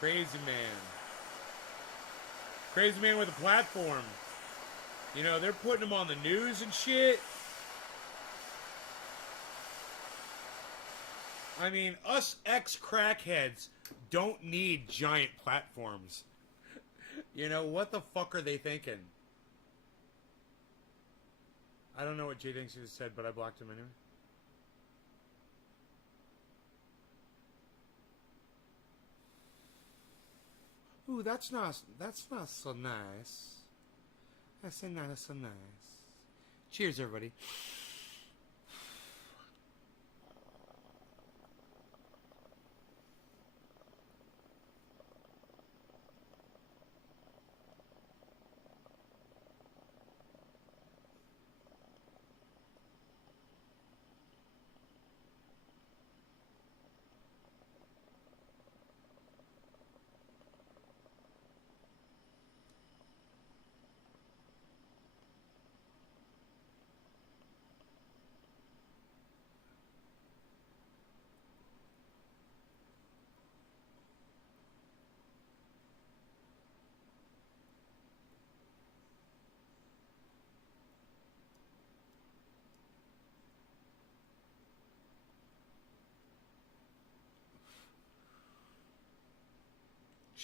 Crazy man. Crazy man with a platform. You know, they're putting him on the news and shit. I mean, us ex-crackheads don't need giant platforms. You know, what the fuck are they thinking? I don't know what Jay Dinks just said, but I blocked him anyway. Ooh, that's not so nice. That's not so nice. Cheers, everybody.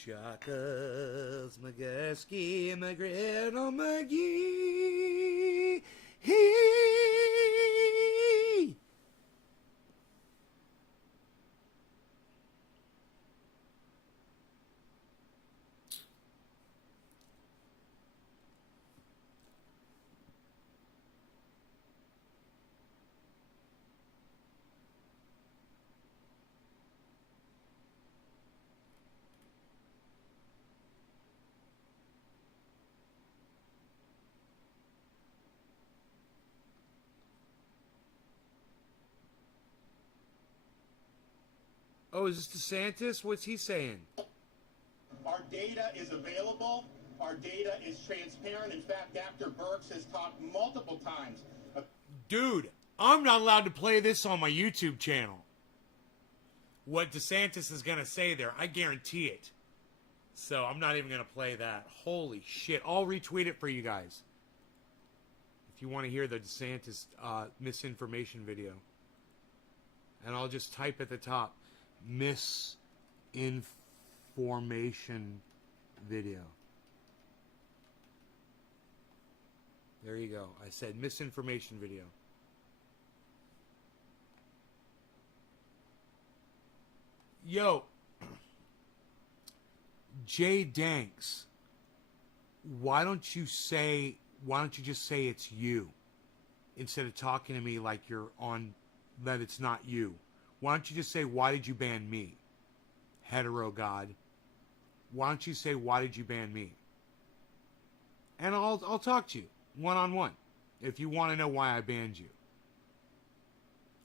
Chakas, Magasky, Magredo, McGee. Oh, is this DeSantis? What's he saying? Our data is available. Our data is transparent. In fact, Dr. Birx has talked multiple times. Dude, I'm not allowed to play this on my YouTube channel. What DeSantis is going to say there, I guarantee it. So I'm not even going to play that. Holy shit. I'll retweet it for you guys. If you want to hear the DeSantis misinformation video. And I'll just type at the top, misinformation video. There you go. I said misinformation video. Yo, Jay Danks, why don't you just say it's you instead of talking to me like you're on, that it's not you? Why don't you just say, why did you ban me? Hetero God. Why don't you say, why did you ban me? And I'll talk to you one-on-one if you want to know why I banned you.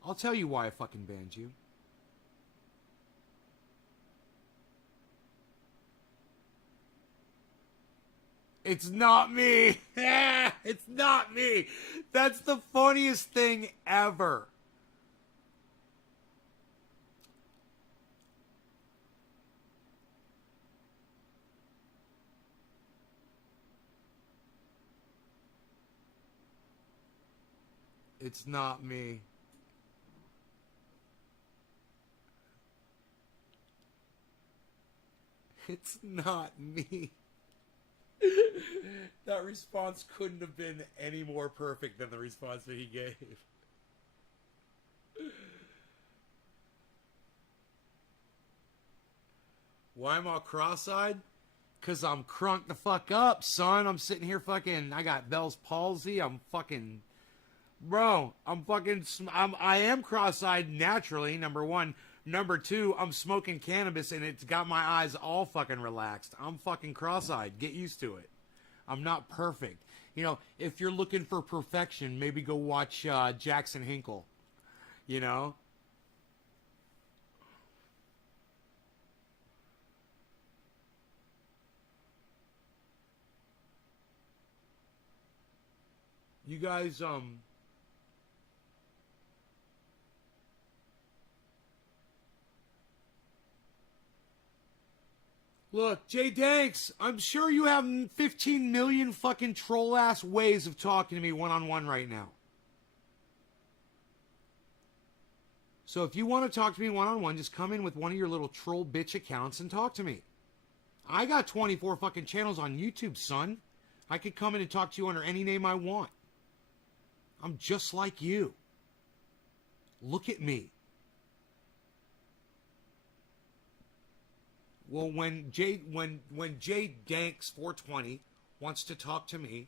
I'll tell you why I fucking banned you. It's not me. It's not me. That's the funniest thing ever. It's not me. It's not me. That response couldn't have been any more perfect than the response that he gave. Why am I cross-eyed? Because I'm crunk the fuck up, son. I'm sitting here fucking... I got Bell's palsy. I'm fucking... Bro, I am cross-eyed naturally, number one. Number two, I'm smoking cannabis and it's got my eyes all fucking relaxed. I'm fucking cross-eyed. Get used to it. I'm not perfect. You know, if you're looking for perfection, maybe go watch Jackson Hinkle. You know? You guys, Look, Jay Danks, I'm sure you have 15 million fucking troll-ass ways of talking to me one-on-one right now. So if you want to talk to me one-on-one, just come in with one of your little troll bitch accounts and talk to me. I got 24 fucking channels on YouTube, son. I could come in and talk to you under any name I want. I'm just like you. Look at me. Well, when Jay Danks 420 wants to talk to me,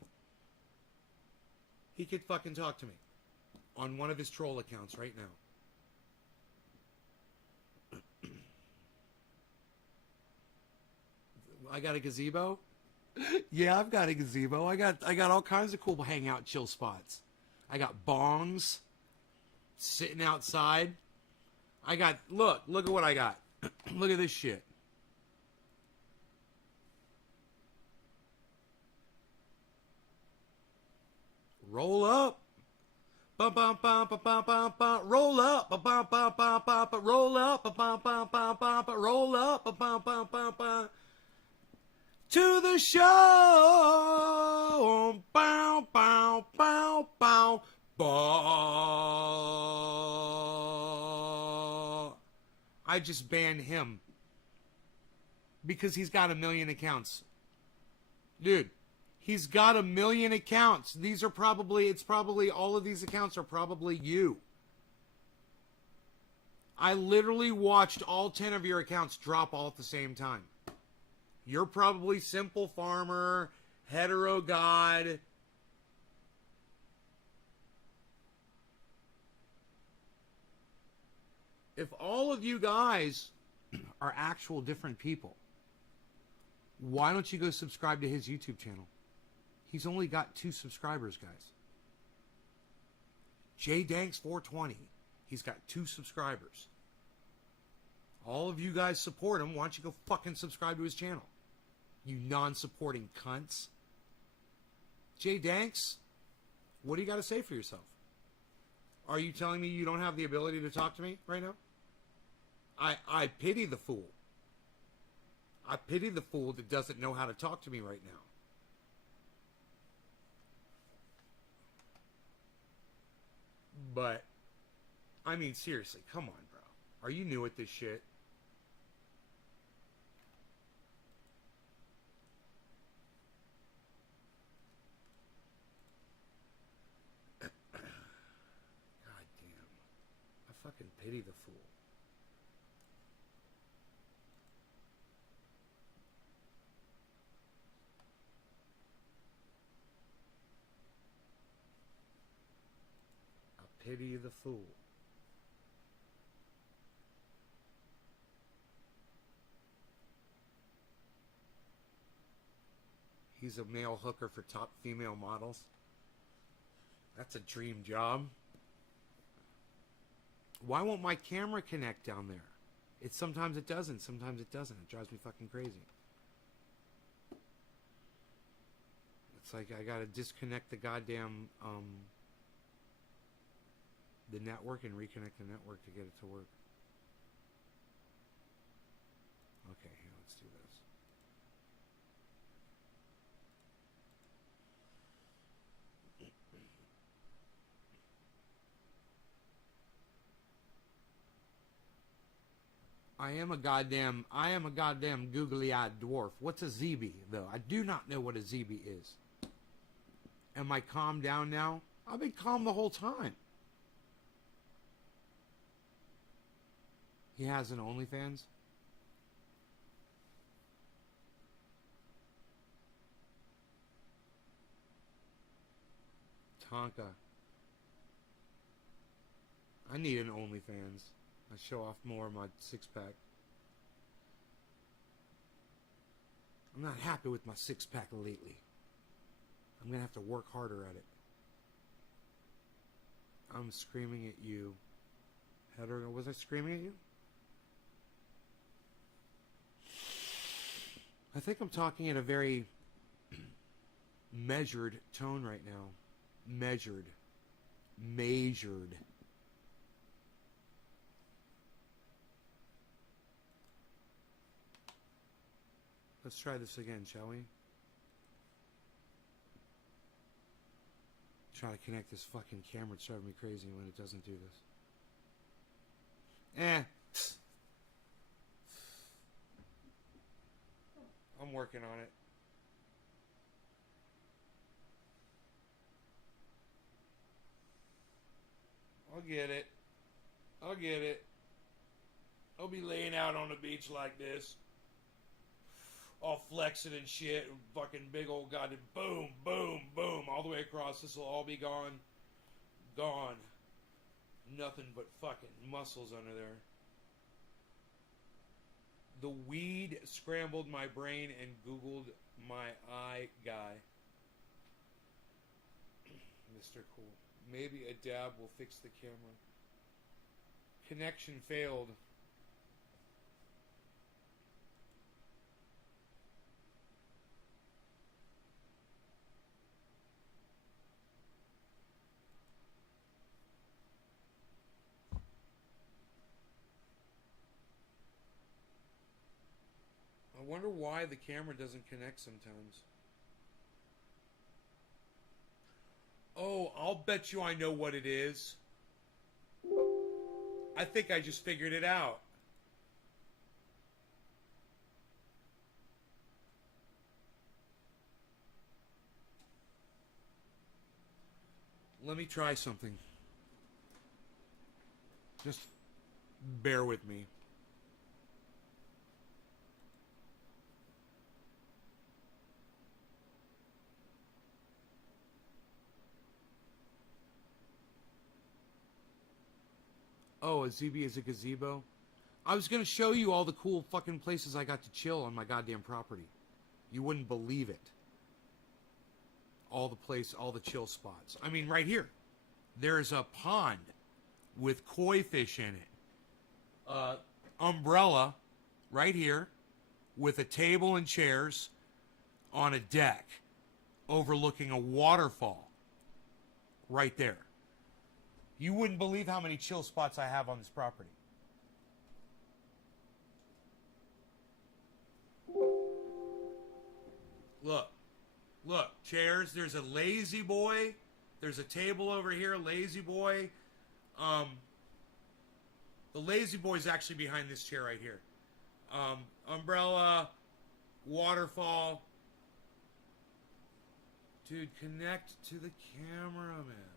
he could fucking talk to me on one of his troll accounts right now. I got a gazebo? Yeah, I've got a gazebo. I got all kinds of cool hangout chill spots. I got bongs sitting outside. Look at what I got. Look at this shit. Roll up. Bum bum bum bum bum bum bum. Roll up. Bum bum bum bum bum bum. Roll up. Bum bum bum bum bum bum. Roll up. Bum bum bum bum bum. To the show. Bow bow bow bow bow. I just banned him because he's got 1 million accounts. Dude. He's got 1 million accounts. It's probably all of these accounts are probably you. I literally watched all 10 of your accounts drop all at the same time. You're probably Simple Farmer, Hetero God. If all of you guys are actual different people, why don't you go subscribe to his YouTube channel? He's only got 2 subscribers, guys. JDanks420. He's got 2 subscribers. All of you guys support him. Why don't you go fucking subscribe to his channel? You non-supporting cunts. Jay Danks, what do you got to say for yourself? Are you telling me you don't have the ability to talk to me right now? I pity the fool. I pity the fool that doesn't know how to talk to me right now. But, I mean, seriously, come on, bro. Are you new at this shit? God damn. I fucking pity the fool. Pity the fool. He's a male hooker for top female models. That's a dream job. Why won't my camera connect down there? Sometimes it doesn't. Sometimes it doesn't. It drives me fucking crazy. It's like I gotta disconnect the goddamn the network and reconnect the network to get it to work. Okay, here, let's do this. I am a goddamn googly-eyed dwarf. What's a ZB, though? I do not know what a ZB is. Am I calmed down now? I've been calm the whole time. He has an OnlyFans? Tonka. I need an OnlyFans. I show off more of my six-pack. I'm not happy with my six-pack lately. I'm going to have to work harder at it. I'm screaming at you. Heather, was I screaming at you? I think I'm talking at a very measured tone right now. Measured. Let's try this again, shall we? Try to connect this fucking camera. It's driving me crazy when it doesn't do this. I'm working on it. I'll get it. I'll be laying out on the beach like this. All flexing and shit. Fucking big old goddamn boom, boom, boom. All the way across. This will all be gone. Gone. Nothing but fucking muscles under there. The weed scrambled my brain and Googled my eye guy. Mr. Cool. Maybe a dab will fix the camera. Connection failed. I wonder why the camera doesn't connect sometimes. Oh, I'll bet you I know what it is. I think I just figured it out. Let me try something. Just bear with me. Oh, a ZB is a gazebo? I was going to show you all the cool fucking places I got to chill on my goddamn property. You wouldn't believe it. All the chill spots. I mean, right here. There's a pond with koi fish in it. Umbrella right here with a table and chairs on a deck overlooking a waterfall right there. You wouldn't believe how many chill spots I have on this property. Look, chairs. There's a lazy boy. There's a table over here, lazy boy. The lazy boy's actually behind this chair right here. Umbrella, waterfall. Dude, connect to the camera, man.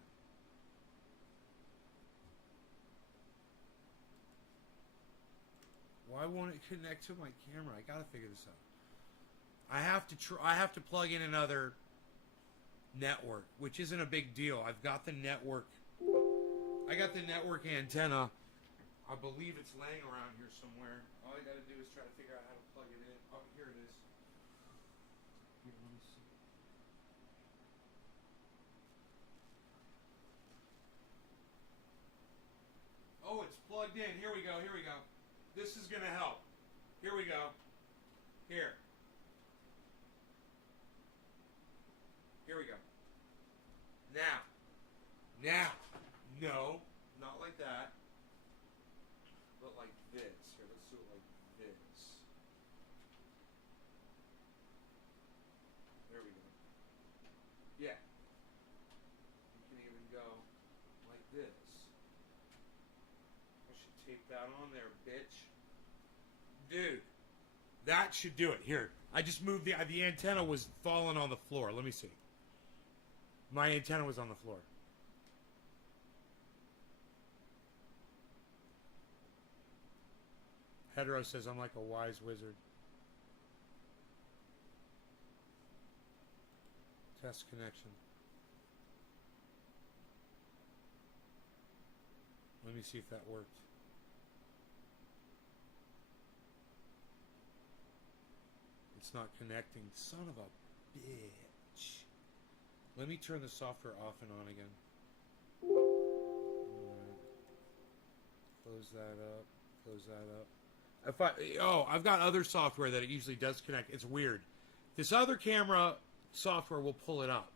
Why won't it connect to my camera? I gotta figure this out. I have to plug in another network, which isn't a big deal. I've got the network. I got the network antenna. I believe it's laying around here somewhere. All I gotta do is try to figure out how to plug it in. Oh, here it is. Here, let me see. Oh, it's plugged in. Here we go. This is going to help. Here we go. Here Now. No, not like that. But like this. Here, let's do it like this. There we go. Yeah. You can even go like this. I should tape that on there, bitch. Dude, that should do it. Here, I just moved the antenna was falling on the floor. Let me see. My antenna was on the floor. Hetero says I'm like a wise wizard. Test connection. Let me see if that worked. It's not connecting. Son of a bitch. Let me turn the software off and on again. Alright. Close that up. Close that up. I've got other software that it usually does connect. It's weird. This other camera software will pull it up.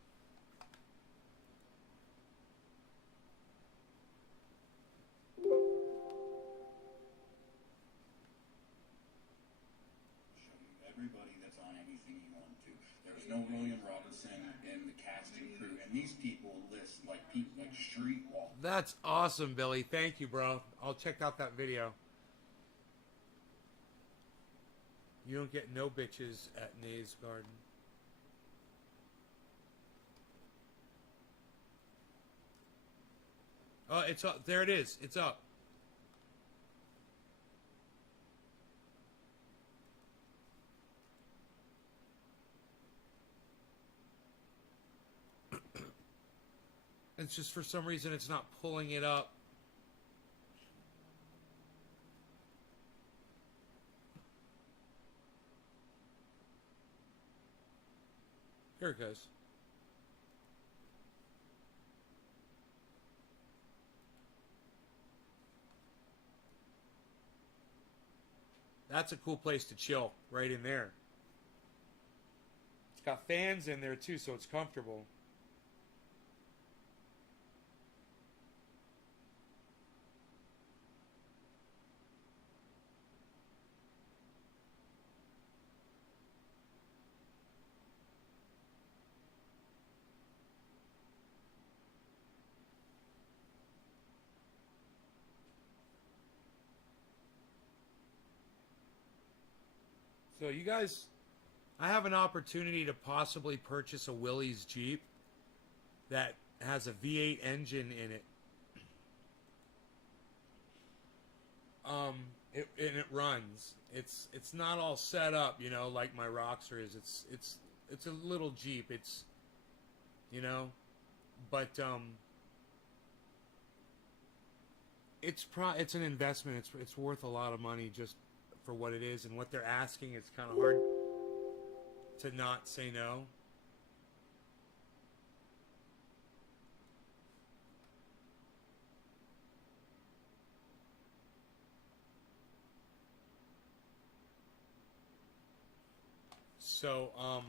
Everybody that's on anything you want to. There's no William Robinson in the casting crew, and these people list like people like street walk. That's awesome, Billy. Thank you, bro. I'll check out that video. You don't get no bitches at Nay's Garden. Oh, it's up. There it is. It's up. It's just for some reason it's not pulling it up. Here it goes. That's a cool place to chill, right in there. It's got fans in there too, so it's comfortable. So you guys, I have an opportunity to possibly purchase a Willys Jeep that has a V8 engine in it. And it runs. It's not all set up, you know, like my Roxor is. It's a little Jeep. It's, you know, but it's an investment. It's worth a lot of money just for what it is and what they're asking. It's kind of hard to not say no. So, huh.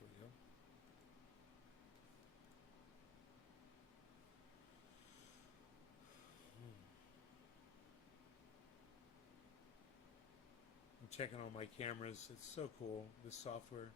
There we go. I'm checking all my cameras. It's so cool, this software.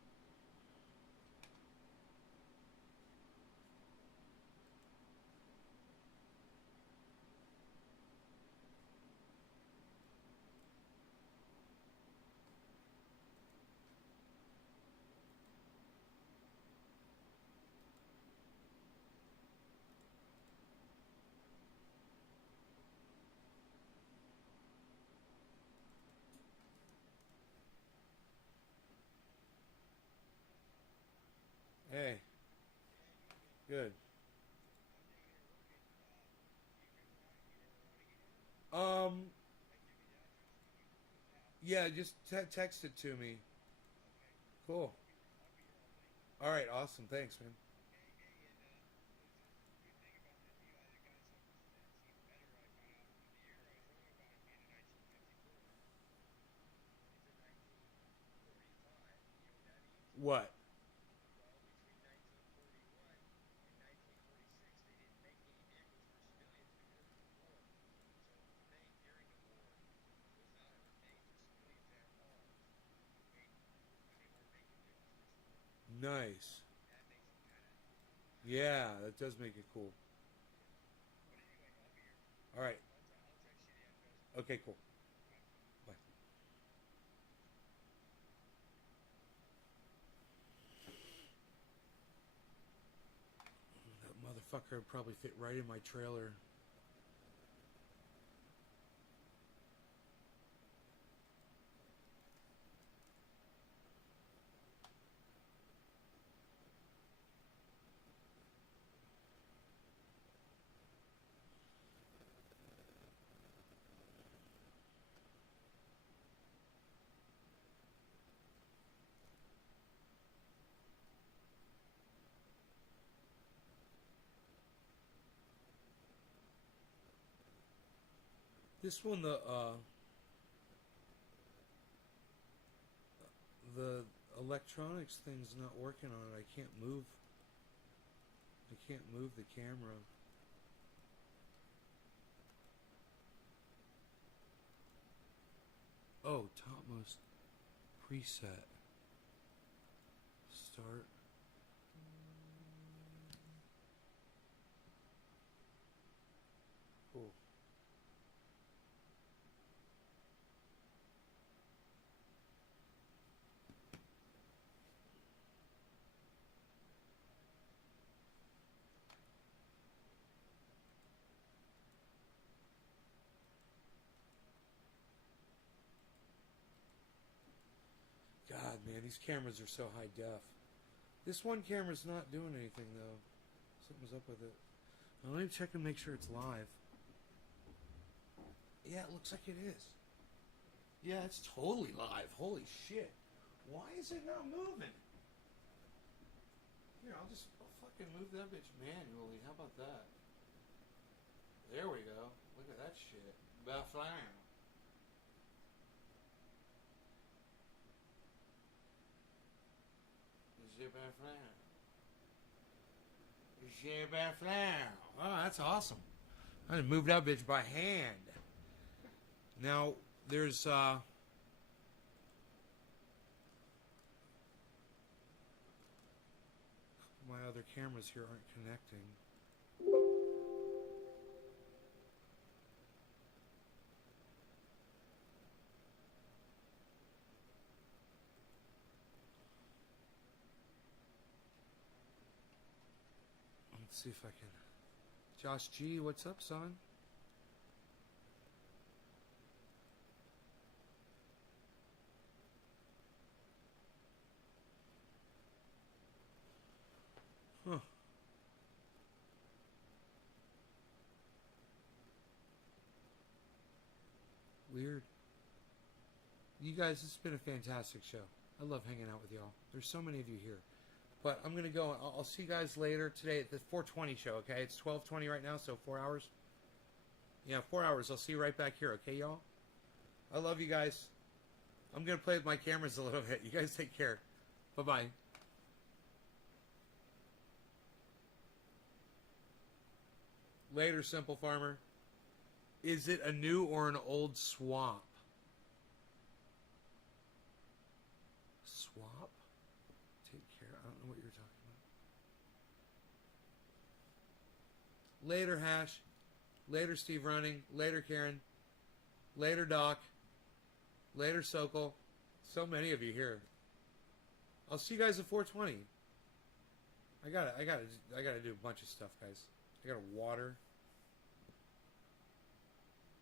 Hey. Good. Yeah, just text it to me. Cool. All right, awesome. Thanks, man. What? Nice. Yeah, that does make it cool. All right. Okay, cool. Bye. That motherfucker would probably fit right in my trailer. This one, the electronics thing's not working on it. I can't move. I can't move the camera. Oh, topmost preset. Start. Cool. God, man, these cameras are so high def. This one camera's not doing anything, though. Something's up with it. Now, let me check and make sure it's live. Yeah, it looks like it is. Yeah, it's totally live. Holy shit. Why is it not moving? Here, I'll fucking move that bitch manually. How about that? There we go. Look at that shit. Baflam. Oh, that's awesome. I just moved that bitch by hand. Now, there's, my other cameras here aren't connecting. Let's see if I can. Josh G, what's up, son? Huh. Weird. You guys, this has been a fantastic show. I love hanging out with y'all. There's so many of you here. But I'm going to go. I'll see you guys later today at the 4:20 show, okay? It's 12:20 right now, so 4 hours. Yeah, 4 hours. I'll see you right back here, okay, y'all? I love you guys. I'm going to play with my cameras a little bit. You guys take care. Bye-bye. Later, Simple Farmer. Is it a new or an old swamp? Swap? Take care. I don't know what you're talking about. Later, Hash. Later, Steve Running. Later, Karen. Later, Doc. Later, Sokol. So many of you here. I'll see you guys at 4:20. I gotta do a bunch of stuff, guys. I gotta water.